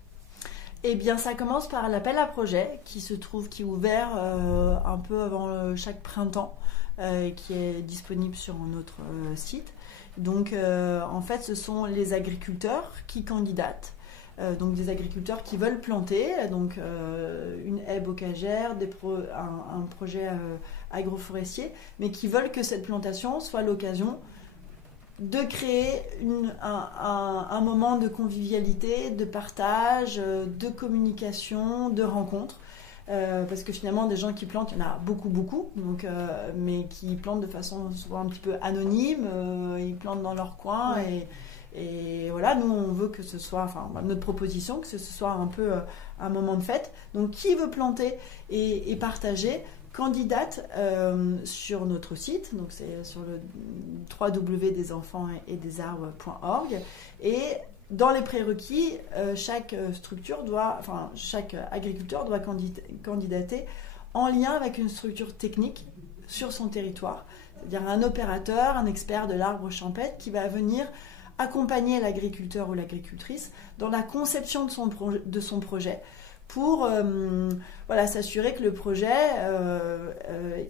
Eh bien, ça commence par l'appel à projet qui est ouvert un peu avant chaque printemps, qui est disponible sur notre site. Donc, en fait, ce sont les agriculteurs qui candidatent. Donc, des agriculteurs qui veulent planter, donc une haie bocagère, un projet agroforestier, mais qui veulent que cette plantation soit l'occasion de créer un moment de convivialité, de partage, de communication, de rencontre. Parce que finalement, des gens qui plantent, il y en a beaucoup, donc, mais qui plantent de façon souvent un petit peu anonyme, ils plantent dans leur coin, Et voilà, nous on veut que ce soit, notre proposition, que ce soit un peu un moment de fête. Donc qui veut planter et partager, candidate sur notre site, donc c'est sur le www.desenfantsetdesarbres.org. Et dans les prérequis, chaque agriculteur doit candidater en lien avec une structure technique sur son territoire. C'est-à-dire un opérateur, un expert de l'arbre champêtre qui va venir accompagner l'agriculteur ou l'agricultrice dans la conception de son projet pour s'assurer que le projet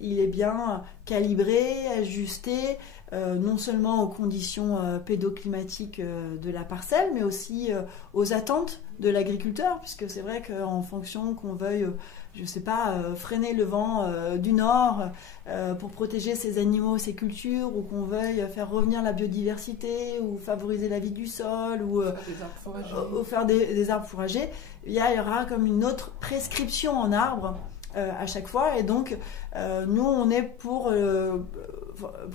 il est bien calibré, ajusté, non seulement aux conditions pédoclimatiques de la parcelle, mais aussi aux attentes de l'agriculteur, puisque c'est vrai qu'en fonction qu'on veuille, freiner le vent du nord pour protéger ses animaux, ses cultures, ou qu'on veuille faire revenir la biodiversité, ou favoriser la vie du sol, ou faire des arbres fourragers, il y aura comme une autre prescription en arbre à chaque fois. Et donc, nous, on est pour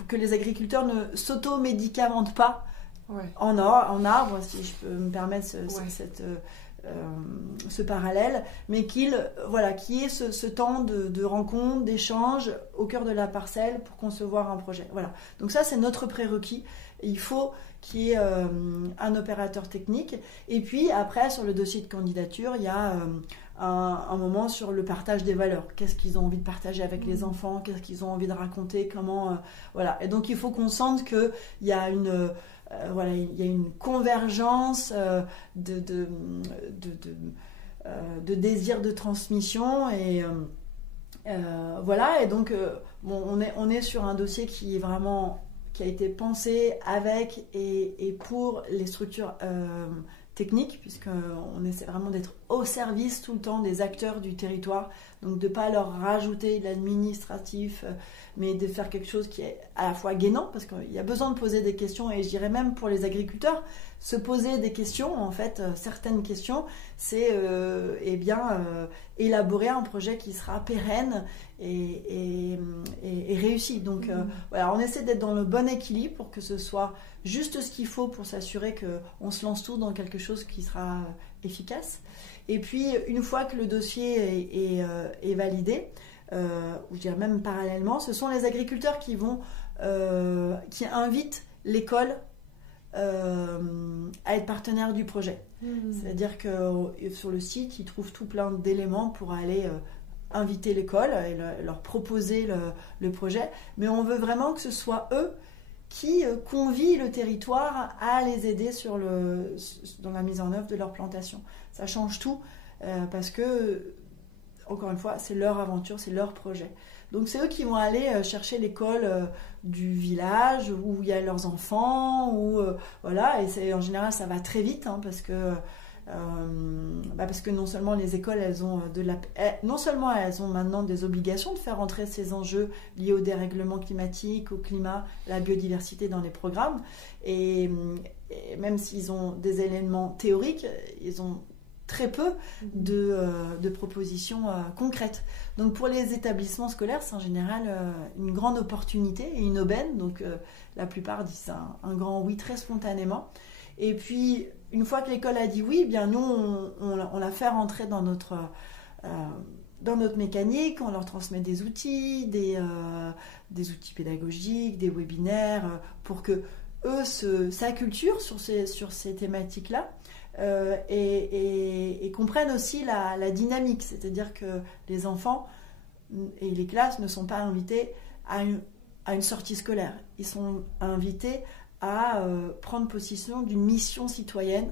que les agriculteurs ne s'auto-médicamentent pas en arbre, si je peux me permettre ce parallèle, mais qu'il y ait ce temps de rencontre, d'échange au cœur de la parcelle pour concevoir un projet. Voilà. Donc ça, c'est notre prérequis. Il faut qu'il y ait un opérateur technique. Et puis après, sur le dossier de candidature, il y a un moment sur le partage des valeurs. Qu'est-ce qu'ils ont envie de partager avec les enfants? Qu'est-ce qu'ils ont envie de raconter? Comment voilà. Et donc il faut qu'on sente qu'il y a une il y a une convergence de désir de transmission et et donc on est sur un dossier qui a été pensé avec et pour les structures techniques, puisqu'on essaie vraiment d'être au service tout le temps des acteurs du territoire, donc de ne pas leur rajouter de l'administratif, mais de faire quelque chose qui est à la fois gagnant, parce qu'il y a besoin de poser des questions, et je dirais même pour les agriculteurs, se poser des questions, en fait, certaines questions, c'est élaborer un projet qui sera pérenne et réussi. Donc on essaie d'être dans le bon équilibre pour que ce soit juste ce qu'il faut pour s'assurer qu'on se lance tout dans quelque chose qui sera efficace. Et puis, une fois que le dossier est validé, ou je dirais même parallèlement, ce sont les agriculteurs qui invitent l'école à être partenaire du projet. C'est-à-dire que sur le site, ils trouvent tout plein d'éléments pour aller inviter l'école et leur proposer le projet. Mais on veut vraiment que ce soit eux qui convient le territoire à les aider dans la mise en œuvre de leur plantation. Ça change tout parce que, encore une fois, c'est leur aventure, c'est leur projet. Donc c'est eux qui vont aller chercher l'école du village où il y a leurs enfants, et en général ça va très vite parce que non seulement les écoles elles ont maintenant des obligations de faire entrer ces enjeux liés au dérèglement climatique, au climat, à la biodiversité dans les programmes, et même s'ils ont des éléments théoriques, ils ont très peu de propositions concrètes. Donc pour les établissements scolaires, c'est en général une grande opportunité et une aubaine. Donc la plupart disent un grand oui très spontanément. Et puis une fois que l'école a dit oui, bien nous on la fait rentrer dans notre mécanique. On leur transmet des outils, des outils pédagogiques, des webinaires pour que eux s'acculturent sur ces thématiques-là. Et comprennent aussi la dynamique, c'est-à-dire que les enfants et les classes ne sont pas invités à une sortie scolaire. Ils sont invités à prendre possession d'une mission citoyenne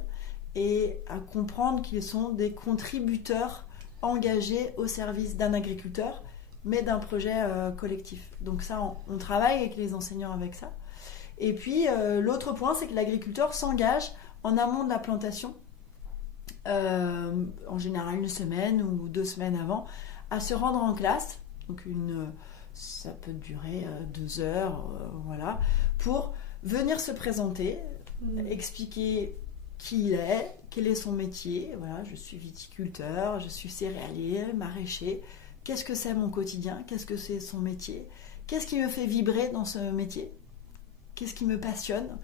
et à comprendre qu'ils sont des contributeurs engagés au service d'un agriculteur, mais d'un projet collectif. Donc ça, on travaille avec les enseignants avec ça. Et puis l'autre point, c'est que l'agriculteur s'engage en amont de la plantation, en général 1 semaine ou 2 semaines avant, à se rendre en classe. Donc ça peut durer 2 heures, pour venir se présenter, expliquer qui il est, quel est son métier. Voilà, je suis viticulteur, je suis céréalier, maraîcher. Qu'est-ce que c'est mon quotidien? Qu'est-ce que c'est son métier? Qu'est-ce qui me fait vibrer dans ce métier? Qu'est-ce qui me passionne?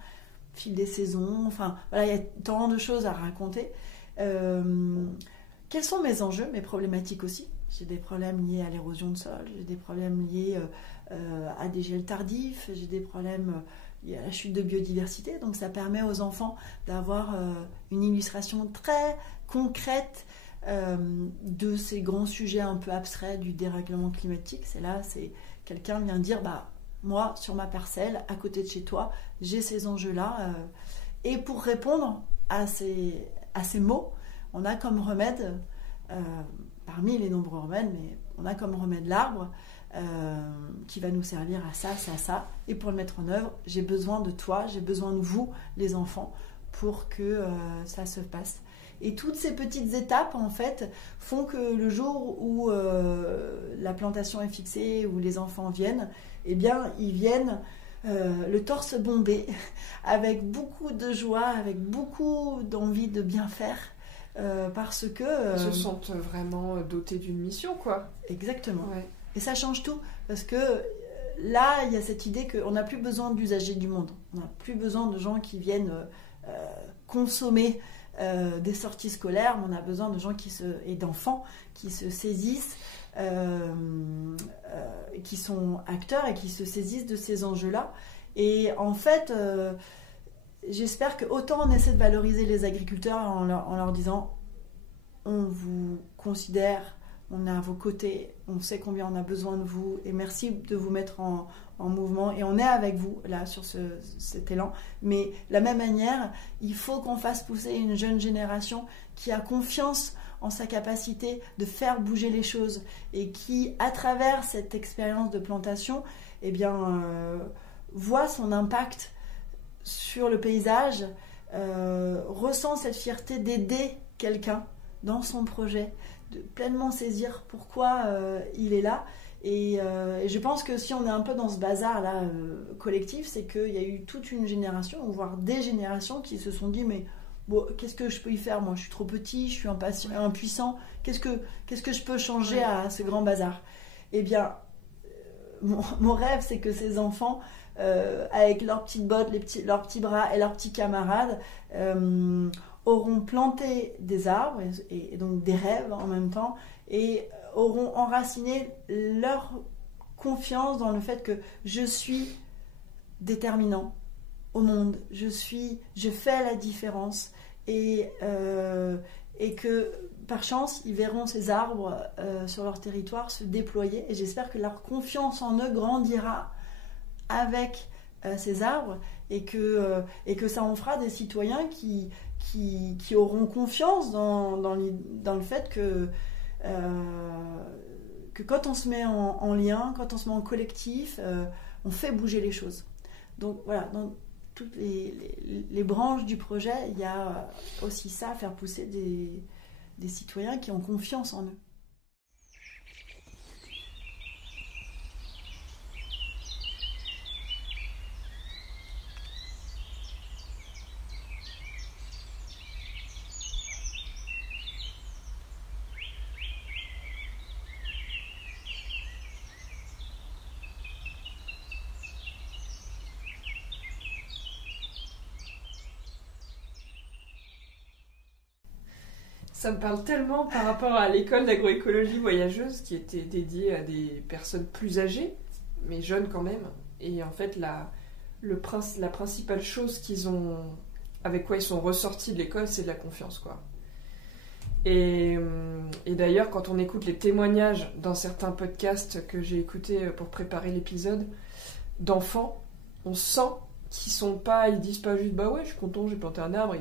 fil des saisons. Enfin, voilà, il y a tant de choses à raconter. Quels sont mes enjeux, mes problématiques aussi? J'ai des problèmes liés à l'érosion de sol, j'ai des problèmes liés à des gels tardifs, j'ai des problèmes liés à la chute de biodiversité. Donc ça permet aux enfants d'avoir une illustration très concrète de ces grands sujets un peu abstraits du dérèglement climatique. C'est quelqu'un vient dire, moi, sur ma parcelle, à côté de chez toi, j'ai ces enjeux-là. Et pour répondre à ces mots, on a comme remède, parmi les nombreux remèdes, mais on a comme remède l'arbre qui va nous servir à ça. Et pour le mettre en œuvre, j'ai besoin de toi, j'ai besoin de vous, les enfants, pour que ça se passe. Et toutes ces petites étapes, en fait, font que le jour où la plantation est fixée, où les enfants viennent, eh bien, ils viennent le torse bombé, avec beaucoup de joie, avec beaucoup d'envie de bien faire. Parce que ils se sentent vraiment dotés d'une mission, quoi. Exactement. Ouais. Et ça change tout, parce que là, il y a cette idée qu'on n'a plus besoin d'usagers du monde. On n'a plus besoin de gens qui viennent consommer des sorties scolaires, mais on a besoin de gens et d'enfants qui se saisissent, qui sont acteurs et qui se saisissent de ces enjeux-là. Et en fait, j'espère que autant on essaie de valoriser les agriculteurs en leur disant on vous considère, on est à vos côtés, on sait combien on a besoin de vous et merci de vous mettre en mouvement et on est avec vous là sur cet élan. Mais de la même manière, il faut qu'on fasse pousser une jeune génération qui a confiance en sa capacité de faire bouger les choses et qui, à travers cette expérience de plantation, voit son impact sur le paysage, ressent cette fierté d'aider quelqu'un dans son projet, de pleinement saisir pourquoi il est là. Et je pense que si on est un peu dans ce bazar-là collectif, c'est qu'il y a eu toute une génération, voire des générations qui se sont dit mais bon, qu'est-ce que je peux y faire? Moi, je suis trop petit, je suis impuissant. Qu'est-ce que je peux changer à ce grand bazar? Eh bien, mon rêve, c'est que ces enfants, avec leurs petites bottes, leurs petits bras et leurs petits camarades, auront planté des arbres et donc des rêves en même temps et auront enraciné leur confiance dans le fait que je suis déterminant au monde, je fais la différence et que par chance ils verront ces arbres sur leur territoire se déployer et j'espère que leur confiance en eux grandira avec ces arbres et que ça en fera des citoyens qui auront confiance dans le fait que quand on se met en lien, quand on se met en collectif, on fait bouger les choses. Donc voilà, dans toutes les branches du projet, il y a aussi ça, faire pousser des citoyens qui ont confiance en eux. Ça me parle tellement par rapport à l'école d'agroécologie voyageuse qui était dédiée à des personnes plus âgées, mais jeunes quand même. Et en fait, la principale chose avec quoi ils sont ressortis de l'école, c'est de la confiance, quoi. Et d'ailleurs, quand on écoute les témoignages dans certains podcasts que j'ai écoutés pour préparer l'épisode, d'enfants, on sent ils disent pas juste bah ouais, je suis content, j'ai planté un arbre.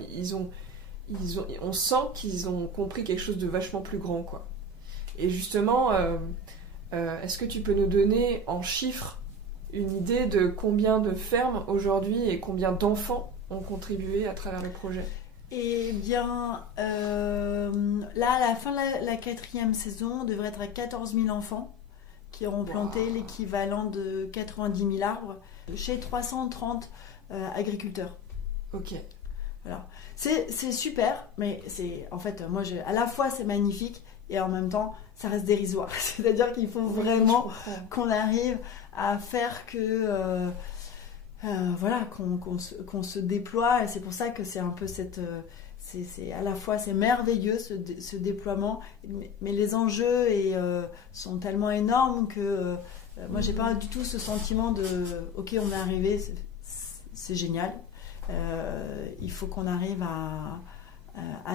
On sent qu'ils ont compris quelque chose de vachement plus grand, quoi. Et justement, est-ce que tu peux nous donner en chiffres une idée de combien de fermes aujourd'hui et combien d'enfants ont contribué à travers le projet? Eh bien, là, à la fin de la 4e saison, on devrait être à 14 000 enfants qui auront planté l'équivalent de 90 000 arbres chez 330 agriculteurs. Ok. Voilà. C'est super, mais en fait, à la fois c'est magnifique et en même temps ça reste dérisoire. C'est-à-dire qu'il faut vraiment qu'on arrive à faire que voilà, qu'on se déploie. Et c'est pour ça que c'est un peu c'est à la fois c'est merveilleux ce déploiement, mais les enjeux sont tellement énormes que moi j'ai pas du tout ce sentiment de ok, on est arrivé, c'est génial. Il faut qu'on arrive à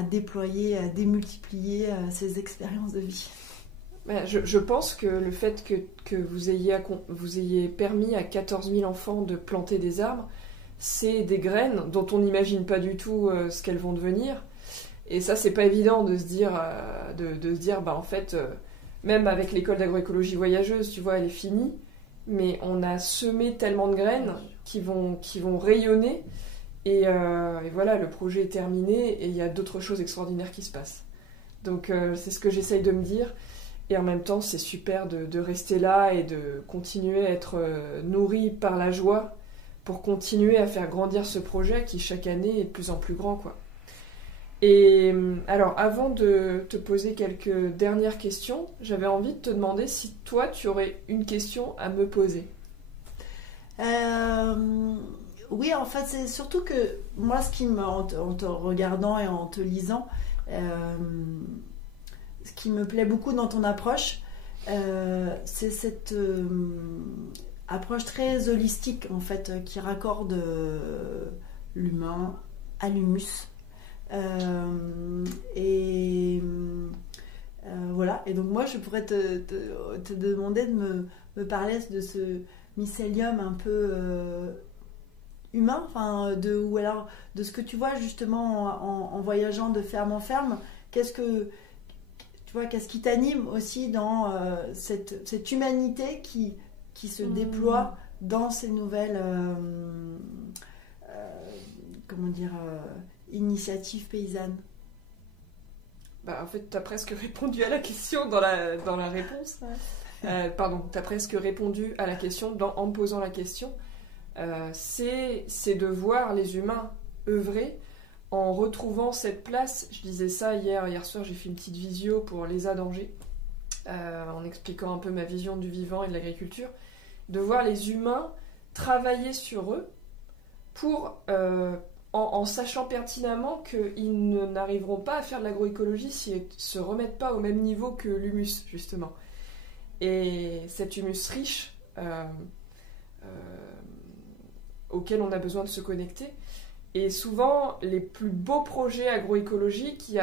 déployer, à démultiplier ces expériences de vie. Je pense que le fait que vous ayez permis à 14 000 enfants de planter des arbres, c'est des graines dont on n'imagine pas du tout ce qu'elles vont devenir. Et ça, c'est pas évident de se dire, en fait, même avec l'école d'agroécologie voyageuse, tu vois, elle est finie, mais on a semé tellement de graines qui vont rayonner. Et voilà, le projet est terminé et il y a d'autres choses extraordinaires qui se passent. Donc c'est ce que j'essaye de me dire. Et en même temps, c'est super de rester là et de continuer à être nourri par la joie pour continuer à faire grandir ce projet qui, chaque année, est de plus en plus grand, quoi. Et alors, avant de te poser quelques dernières questions, j'avais envie de te demander si toi, tu aurais une question à me poser. Oui, en fait, c'est surtout que moi, en te regardant et en te lisant, ce qui me plaît beaucoup dans ton approche, c'est cette approche très holistique, en fait, qui raccorde l'humain à l'humus. Voilà. Et donc moi, je pourrais te demander de me parler de ce mycélium un peu humain, enfin, ou alors de ce que tu vois justement en voyageant de ferme en ferme. Qu'est-ce qui t'anime aussi dans cette humanité qui se déploie dans ces nouvelles initiatives paysannes? En fait, tu as presque répondu à la question dans la réponse. Pardon, tu as presque répondu à la question en me posant la question. C'est de voir les humains œuvrer en retrouvant cette place. Je disais ça hier soir, j'ai fait une petite visio pour l'ESA d'Angers, en expliquant un peu ma vision du vivant et de l'agriculture, de voir les humains travailler sur eux pour, en sachant pertinemment qu'ils n'arriveront pas à faire de l'agroécologie s'ils ne se remettent pas au même niveau que l'humus, justement. Et cet humus riche auquel on a besoin de se connecter. Et souvent, les plus beaux projets agroécologiques,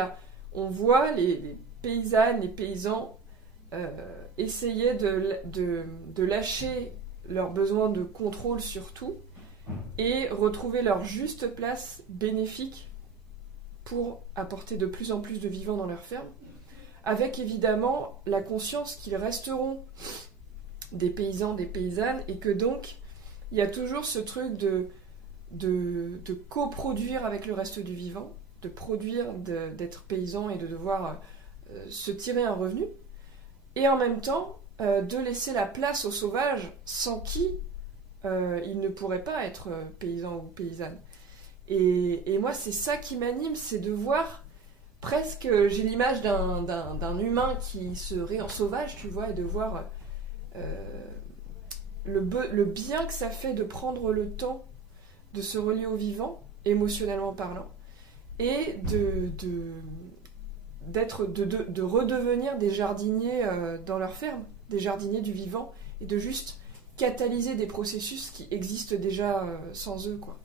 on voit les paysannes, les paysans essayer de lâcher leur besoin de contrôle sur tout et retrouver leur juste place bénéfique pour apporter de plus en plus de vivants dans leur ferme, avec évidemment la conscience qu'ils resteront des paysans, des paysannes, et que donc il y a toujours ce truc de coproduire avec le reste du vivant, de produire, d'être paysan et de devoir se tirer un revenu, et en même temps de laisser la place aux sauvages sans qui ils ne pourraient pas être paysans ou paysannes. Et moi, c'est ça qui m'anime, c'est de voir presque, j'ai l'image d'un humain qui serait en sauvage, tu vois, et de voir le bien que ça fait de prendre le temps de se relier au vivant, émotionnellement parlant, et de redevenir des jardiniers dans leur ferme, des jardiniers du vivant, et de juste catalyser des processus qui existent déjà sans eux, quoi.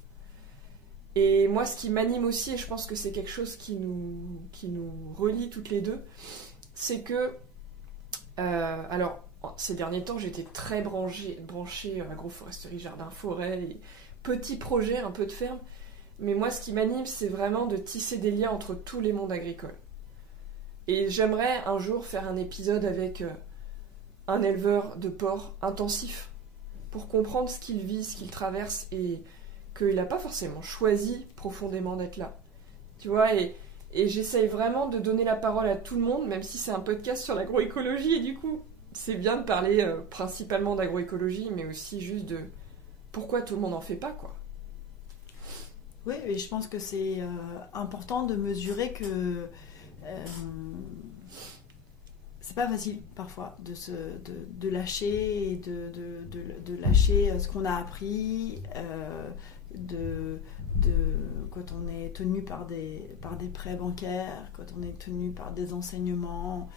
Et moi, ce qui m'anime aussi, et je pense que c'est quelque chose qui nous relie toutes les deux, c'est que, alors, ces derniers temps, j'étais très branchée agroforesterie, jardin, forêt, et petits projets, un peu de ferme. Mais moi, ce qui m'anime, c'est vraiment de tisser des liens entre tous les mondes agricoles. Et j'aimerais un jour faire un épisode avec un éleveur de porc intensif pour comprendre ce qu'il vit, ce qu'il traverse, et qu'il n'a pas forcément choisi profondément d'être là. Tu vois, et j'essaye vraiment de donner la parole à tout le monde, même si c'est un podcast sur l'agroécologie, et du coup, c'est bien de parler principalement d'agroécologie, mais aussi juste de pourquoi tout le monde n'en fait pas, quoi. Oui, et je pense que c'est important de mesurer que c'est pas facile parfois de lâcher et de lâcher ce qu'on a appris, quand on est tenu par des prêts bancaires, quand on est tenu par des enseignements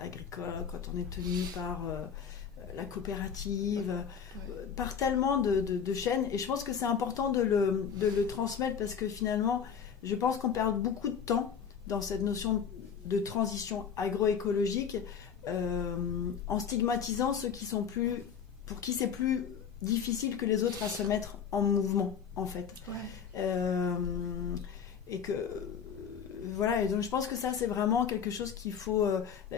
agricoles, quand on est tenu par la coopérative, par tellement de chaînes. Et je pense que c'est important de le transmettre parce que finalement, je pense qu'on perd beaucoup de temps dans cette notion de transition agroécologique en stigmatisant ceux qui sont pour qui c'est plus difficile que les autres à se mettre en mouvement, en fait. Et que voilà, et donc je pense que ça c'est vraiment quelque chose qu'il faut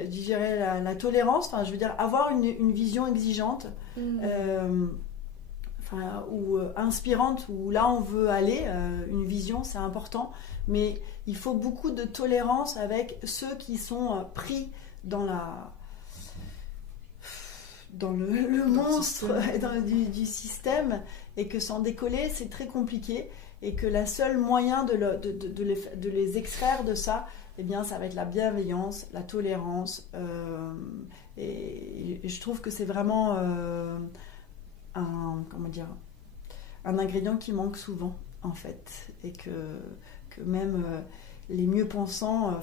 digérer, la tolérance, enfin je veux dire avoir une vision exigeante ou inspirante, où là on veut aller, une vision c'est important, mais il faut beaucoup de tolérance avec ceux qui sont pris dans le monstre du système, et que s'en décoller c'est très compliqué, et que la seule moyen de les extraire de ça, eh bien, ça va être la bienveillance, la tolérance, et je trouve que c'est vraiment un ingrédient qui manque souvent en fait, et que même les mieux pensants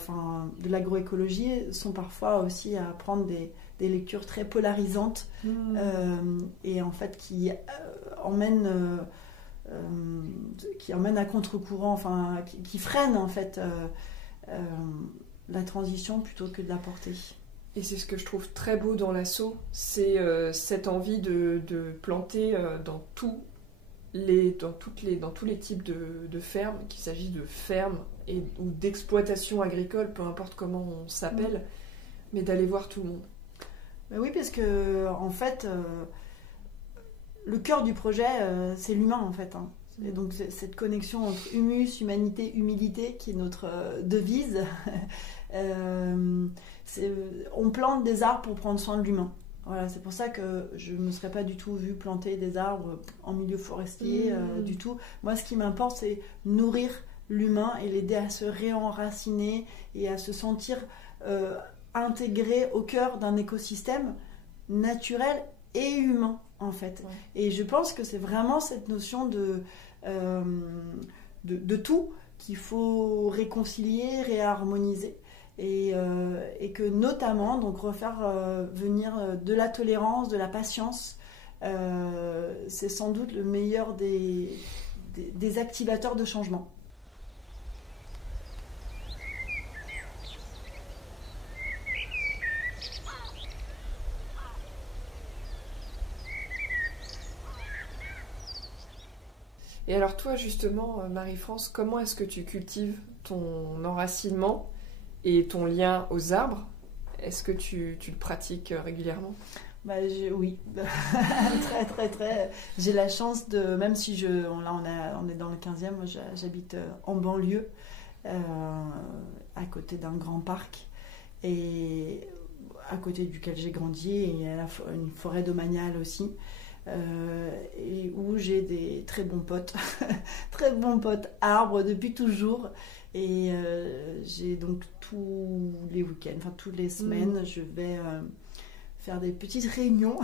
de l'agroécologie sont parfois aussi à prendre des lectures très polarisantes et en fait qui emmènent à contre-courant, qui freinent en fait la transition plutôt que de la porter. Et c'est ce que je trouve très beau dans l'asso, c'est cette envie de planter dans tous les types de fermes, qu'il s'agisse de fermes ou d'exploitation agricole, peu importe comment on s'appelle, mais d'aller voir tout le monde. Ben oui, parce que en fait, le cœur du projet, c'est l'humain en fait. Et donc cette connexion entre humus, humanité, humilité, qui est notre devise. On plante des arbres pour prendre soin de l'humain. Voilà, c'est pour ça que je ne me serais pas du tout vue planter des arbres en milieu forestier, du tout. Moi, ce qui m'importe, c'est nourrir l'humain et l'aider à se réenraciner et à se sentir intégré au cœur d'un écosystème naturel et humain, en fait. Ouais. Et je pense que c'est vraiment cette notion de tout qu'il faut réconcilier, réharmoniser. Et que notamment donc refaire venir de la tolérance, de la patience, c'est sans doute le meilleur des activateurs de changement. Et alors toi justement, Marie-France, comment est-ce que tu cultives ton enracinement et ton lien aux arbres? Est-ce que tu le pratiques régulièrement? Oui, très très très. J'ai la chance de, même si on est dans le 15e, moi j'habite en banlieue, à côté d'un grand parc, et à côté duquel j'ai grandi, et il y a une forêt domaniale aussi. Et où j'ai des très bons potes, très bons potes arbres depuis toujours. Et j'ai donc tous les week-ends, toutes les semaines, je vais faire des petites réunions,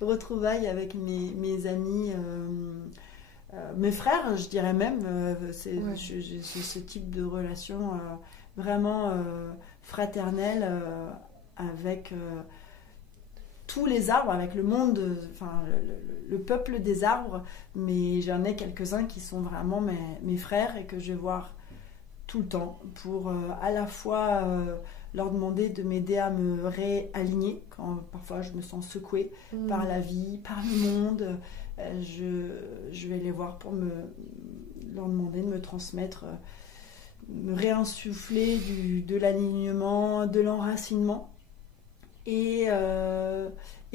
retrouvailles avec mes amis, mes frères, je dirais même. J'ai ce type de relation vraiment fraternelle avec tous les arbres, avec le monde, le peuple des arbres, mais j'en ai quelques-uns qui sont vraiment mes frères et que je vais voir tout le temps pour à la fois leur demander de m'aider à me réaligner quand parfois je me sens secouée par la vie, par le monde. Je vais les voir pour leur demander de me transmettre, me réinsuffler de l'alignement, de l'enracinement. Et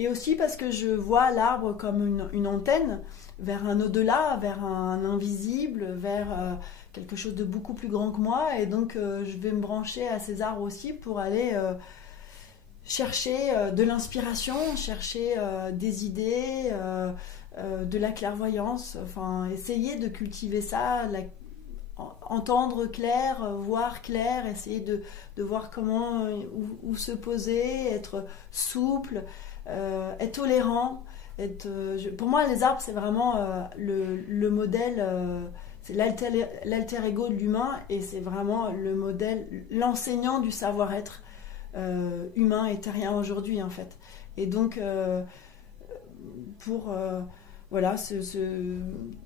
aussi parce que je vois l'arbre comme une antenne vers un au-delà, vers un invisible, vers quelque chose de beaucoup plus grand que moi. Et donc je vais me brancher à ces arbres aussi pour aller chercher de l'inspiration, chercher des idées, de la clairvoyance, essayer de cultiver ça entendre clair, voir clair, essayer de voir comment, où se poser, être souple, être tolérant. Pour moi, les arbres, c'est vraiment le modèle, c'est l'alter ego de l'humain, et c'est vraiment le modèle, l'enseignant du savoir-être humain et terrien aujourd'hui, en fait. Et donc, pour voilà,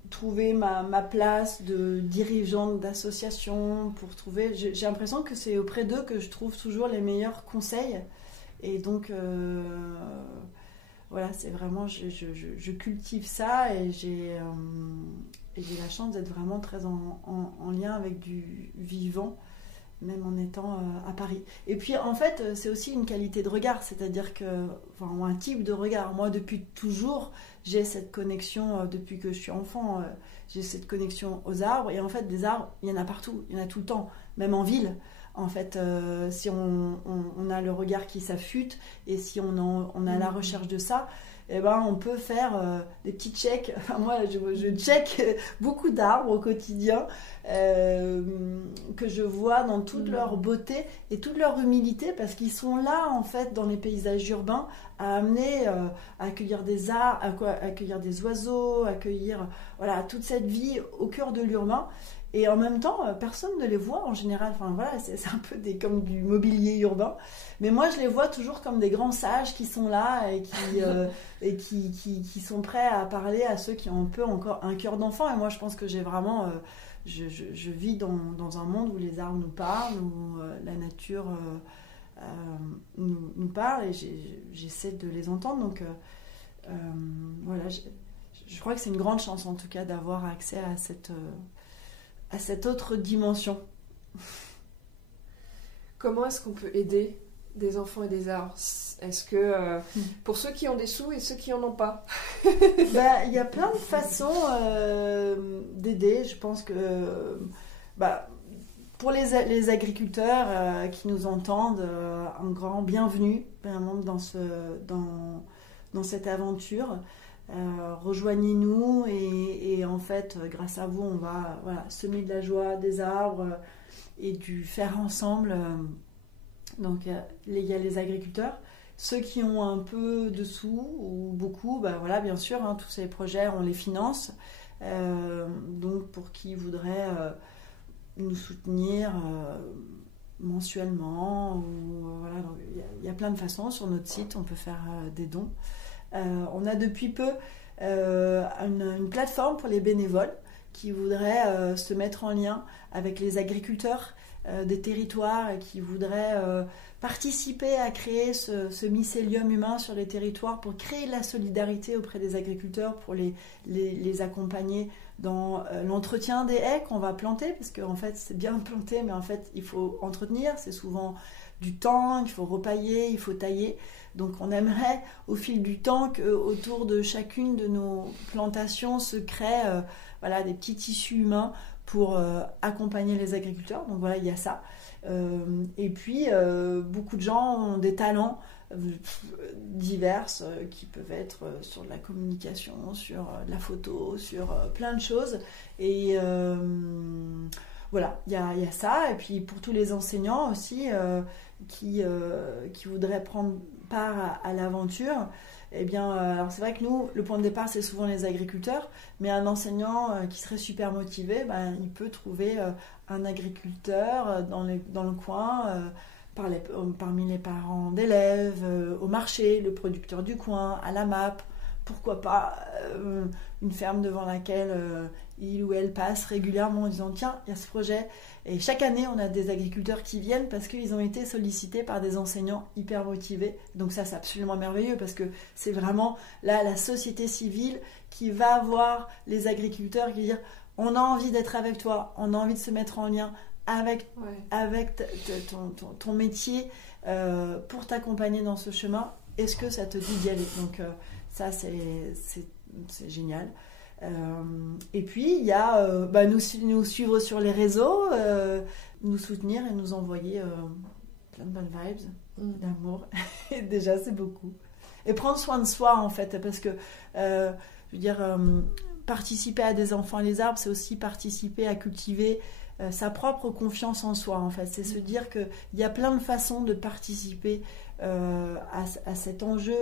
trouver ma place de dirigeante d'association, j'ai l'impression que c'est auprès d'eux que je trouve toujours les meilleurs conseils. Et donc, voilà, c'est vraiment, je cultive ça, et j'ai la chance d'être vraiment très en lien avec du vivant, même en étant à Paris. Et puis, en fait, c'est aussi une qualité de regard, c'est-à-dire un type de regard. Moi, depuis toujours, j'ai cette connexion, depuis que je suis enfant, j'ai cette connexion aux arbres. Et en fait, des arbres, il y en a partout, il y en a tout le temps, même en ville. En fait, si on a le regard qui s'affûte, et si on a la recherche de ça, eh ben, on peut faire des petits checks. Enfin, moi, je check beaucoup d'arbres au quotidien, que je vois dans toute leur beauté et toute leur humilité, parce qu'ils sont là, en fait, dans les paysages urbains, à amener, à accueillir des arbres, à accueillir des oiseaux, accueillir toute cette vie au cœur de l'urbain. Et en même temps, personne ne les voit en général. Enfin, voilà, c'est un peu comme du mobilier urbain. Mais moi, je les vois toujours comme des grands sages qui sont là et qui sont prêts à parler à ceux qui ont un peu encore un cœur d'enfant. Et moi, je pense que j'ai vraiment... je vis dans un monde où les arbres nous parlent, où la nature nous parle, et j'essaie de les entendre. Donc, voilà, je crois que c'est une grande chance, en tout cas, d'avoir accès à cette autre dimension. Comment est-ce qu'on peut aider des enfants et des arbres? Est-ce que pour ceux qui ont des sous et ceux qui en ont pas? Il y a plein de façons d'aider. Je pense que pour les agriculteurs qui nous entendent, un grand bienvenue vraiment dans cette aventure. Rejoignez-nous, et en fait, grâce à vous, on va semer de la joie, des arbres, et du faire ensemble. Donc, il y a les agriculteurs. Ceux qui ont un peu de sous ou beaucoup, bien sûr, tous ces projets, on les finance. Donc, pour qui voudrait nous soutenir mensuellement, il y a plein de façons. Sur notre site, on peut faire des dons. On a depuis peu une plateforme pour les bénévoles qui voudraient se mettre en lien avec les agriculteurs des territoires, et qui voudraient participer à créer ce mycélium humain sur les territoires, pour créer de la solidarité auprès des agriculteurs, pour les accompagner dans l'entretien des haies qu'on va planter, parce qu'en fait c'est bien de planter, mais en fait il faut entretenir, c'est souvent du temps, il faut repailler, il faut tailler. Donc on aimerait au fil du temps qu'autour de chacune de nos plantations se créent des petits tissus humains pour accompagner les agriculteurs. Donc voilà, il y a ça. Et puis beaucoup de gens ont des talents divers qui peuvent être sur de la communication, sur de la photo, sur plein de choses. Et voilà, il y a ça. Et puis pour tous les enseignants aussi qui voudraient prendre part à l'aventure, eh bien, alors c'est vrai que nous, le point de départ, c'est souvent les agriculteurs, mais un enseignant qui serait super motivé, il peut trouver un agriculteur dans le coin, parmi les parents d'élèves, au marché, le producteur du coin, à la MAP, pourquoi pas une ferme devant laquelle il ou elle passe régulièrement en disant tiens, il y a ce projet. Et chaque année, on a des agriculteurs qui viennent parce qu'ils ont été sollicités par des enseignants hyper motivés. Donc ça, c'est absolument merveilleux, parce que c'est vraiment là la société civile qui va voir les agriculteurs, qui dire on a envie d'être avec toi, on a envie de se mettre en lien avec ton métier pour t'accompagner dans ce chemin. Est-ce que ça te dit d'y aller? Donc ça, c'est génial. Et puis il y a nous suivre sur les réseaux, nous soutenir et nous envoyer plein de bonnes vibes, d'amour. Et déjà, c'est beaucoup. Et prendre soin de soi, en fait, parce que je veux dire, participer à des enfants et les arbres, c'est aussi participer à cultiver sa propre confiance en soi, en fait. C'est se dire qu'il y a plein de façons de participer à cet enjeu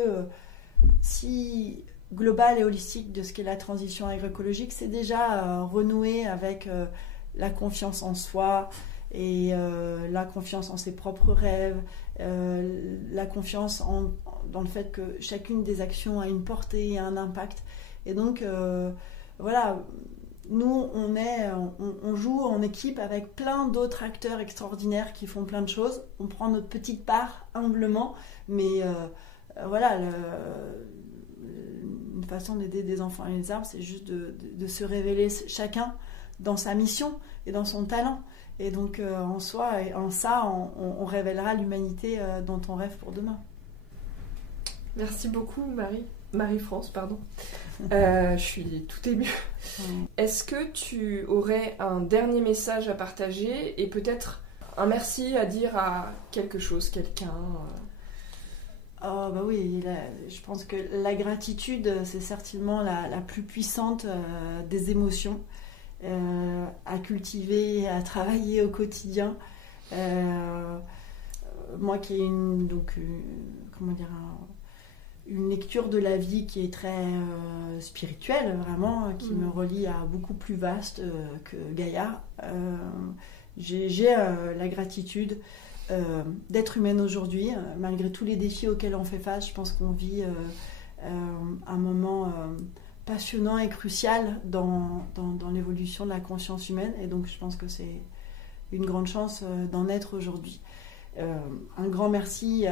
si global et holistique de ce qu'est la transition agroécologique. C'est déjà renouer avec la confiance en soi et la confiance en ses propres rêves, la confiance dans le fait que chacune des actions a une portée et un impact. Et donc, voilà, nous, on joue en équipe avec plein d'autres acteurs extraordinaires qui font plein de choses. On prend notre petite part humblement, mais voilà, une façon d'aider des enfants et les arbres, c'est juste de se révéler chacun dans sa mission et dans son talent. Et donc, en soi, et en ça, on révélera l'humanité dont on rêve pour demain. Merci beaucoup, Marie-France, pardon. Je suis tout émue. Est-ce que tu aurais un dernier message à partager et peut-être un merci à dire à quelque chose, quelqu'un Oh, bah oui, je pense que la gratitude, c'est certainement la plus puissante des émotions à cultiver, à travailler au quotidien. Moi qui ai une lecture de la vie qui est très spirituelle, vraiment, qui me relie à beaucoup plus vaste que Gaïa. J'ai la gratitude d'être humaine aujourd'hui, malgré tous les défis auxquels on fait face. Je pense qu'on vit un moment passionnant et crucial dans l'évolution de la conscience humaine, et donc je pense que c'est une grande chance d'en être aujourd'hui. Un grand merci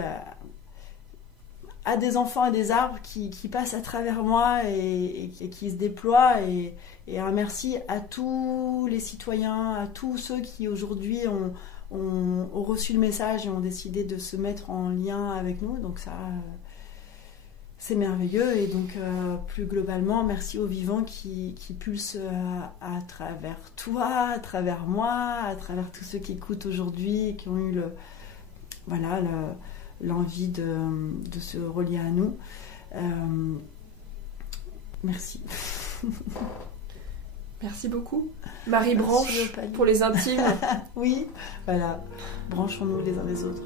à des enfants et des arbres qui passent à travers moi et qui se déploient, et un merci à tous les citoyens, à tous ceux qui aujourd'hui ont reçu le message et ont décidé de se mettre en lien avec nous. Donc ça, c'est merveilleux. Et donc plus globalement, merci aux vivants qui pulsent à travers toi, à travers moi, à travers tous ceux qui écoutent aujourd'hui et qui ont eu l'envie de se relier à nous. Merci. Merci beaucoup. Marie Branche, pour les intimes. Oui, voilà. Branchons-nous les uns les autres.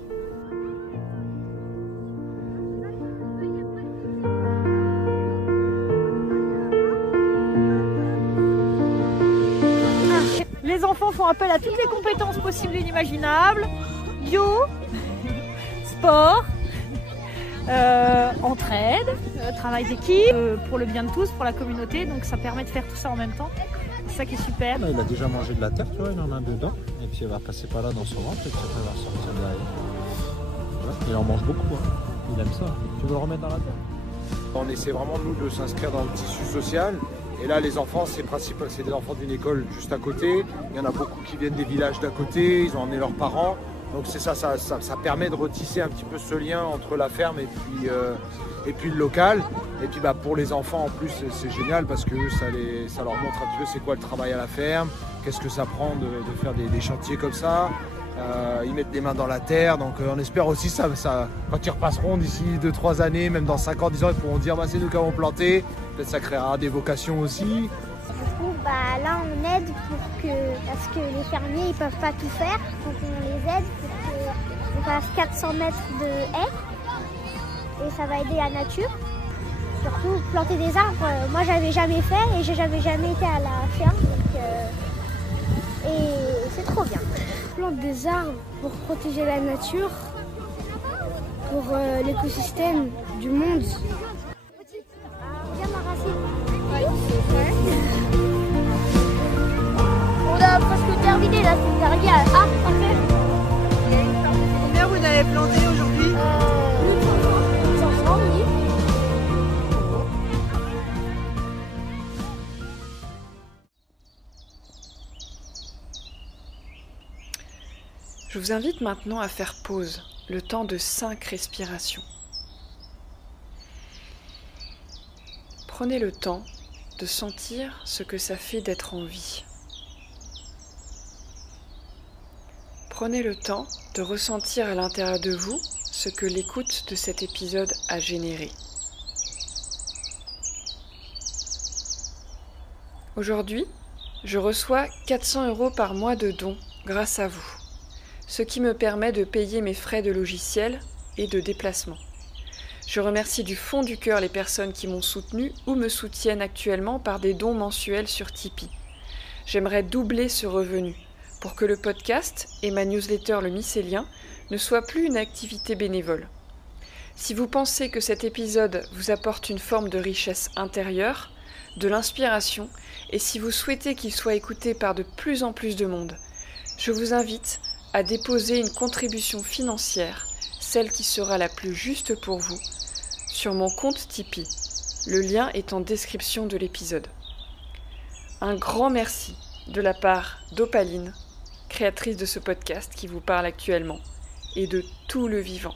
Les enfants font appel à toutes les compétences possibles et inimaginables. Bio, sport, entraide, travail d'équipe, pour le bien de tous, pour la communauté. Donc ça permet de faire tout ça en même temps. C'est ça qui est super. Il a déjà mangé de la terre, tu vois, il en a dedans. Et puis il va passer par là dans son ventre et puis après il va ressortir derrière. Voilà. Il en mange beaucoup, hein. Il aime ça. Tu veux le remettre dans la terre? On essaie vraiment, nous, de s'inscrire dans le tissu social. Et là, les enfants, c'est des enfants d'une école juste à côté. Il y en a beaucoup qui viennent des villages d'à côté, ils ont emmené leurs parents. Donc c'est ça permet de retisser un petit peu ce lien entre la ferme et puis le local. Et puis pour les enfants en plus c'est génial parce que ça leur montre un petit peu c'est quoi le travail à la ferme, qu'est-ce que ça prend de faire des chantiers comme ça. Ils mettent les mains dans la terre, donc on espère aussi ça quand ils repasseront d'ici 2-3 années, même dans 5 ans, 10 ans, ils pourront dire c'est nous qui avons planté. Peut-être ça créera des vocations aussi. Du coup, là on aide parce que les fermiers ils peuvent pas tout faire, donc on les aide pour qu'on fasse 400 mètres de haies et ça va aider la nature. Surtout planter des arbres, moi j'avais jamais fait et j'ai jamais été à la ferme, et c'est trop bien. On plante des arbres pour protéger la nature, pour l'écosystème du monde. Viens ma racine. On a presque terminé là, c'est derrière. Ah, parfait. Combien vous avez planté aujourd'hui? 1500, oui. Je vous invite maintenant à faire pause, le temps de 5 respirations. Prenez le temps de sentir ce que ça fait d'être en vie. Prenez le temps de ressentir à l'intérieur de vous ce que l'écoute de cet épisode a généré. Aujourd'hui, je reçois 400 € par mois de dons grâce à vous, ce qui me permet de payer mes frais de logiciel et de déplacement. Je remercie du fond du cœur les personnes qui m'ont soutenu ou me soutiennent actuellement par des dons mensuels sur Tipeee. J'aimerais doubler ce revenu pour que le podcast et ma newsletter Le Mycélien ne soient plus une activité bénévole. Si vous pensez que cet épisode vous apporte une forme de richesse intérieure, de l'inspiration, et si vous souhaitez qu'il soit écouté par de plus en plus de monde, je vous invite à déposer une contribution financière, celle qui sera la plus juste pour vous, sur mon compte Tipeee. Le lien est en description de l'épisode. Un grand merci de la part d'Opaline, créatrice de ce podcast qui vous parle actuellement, et de tout le vivant.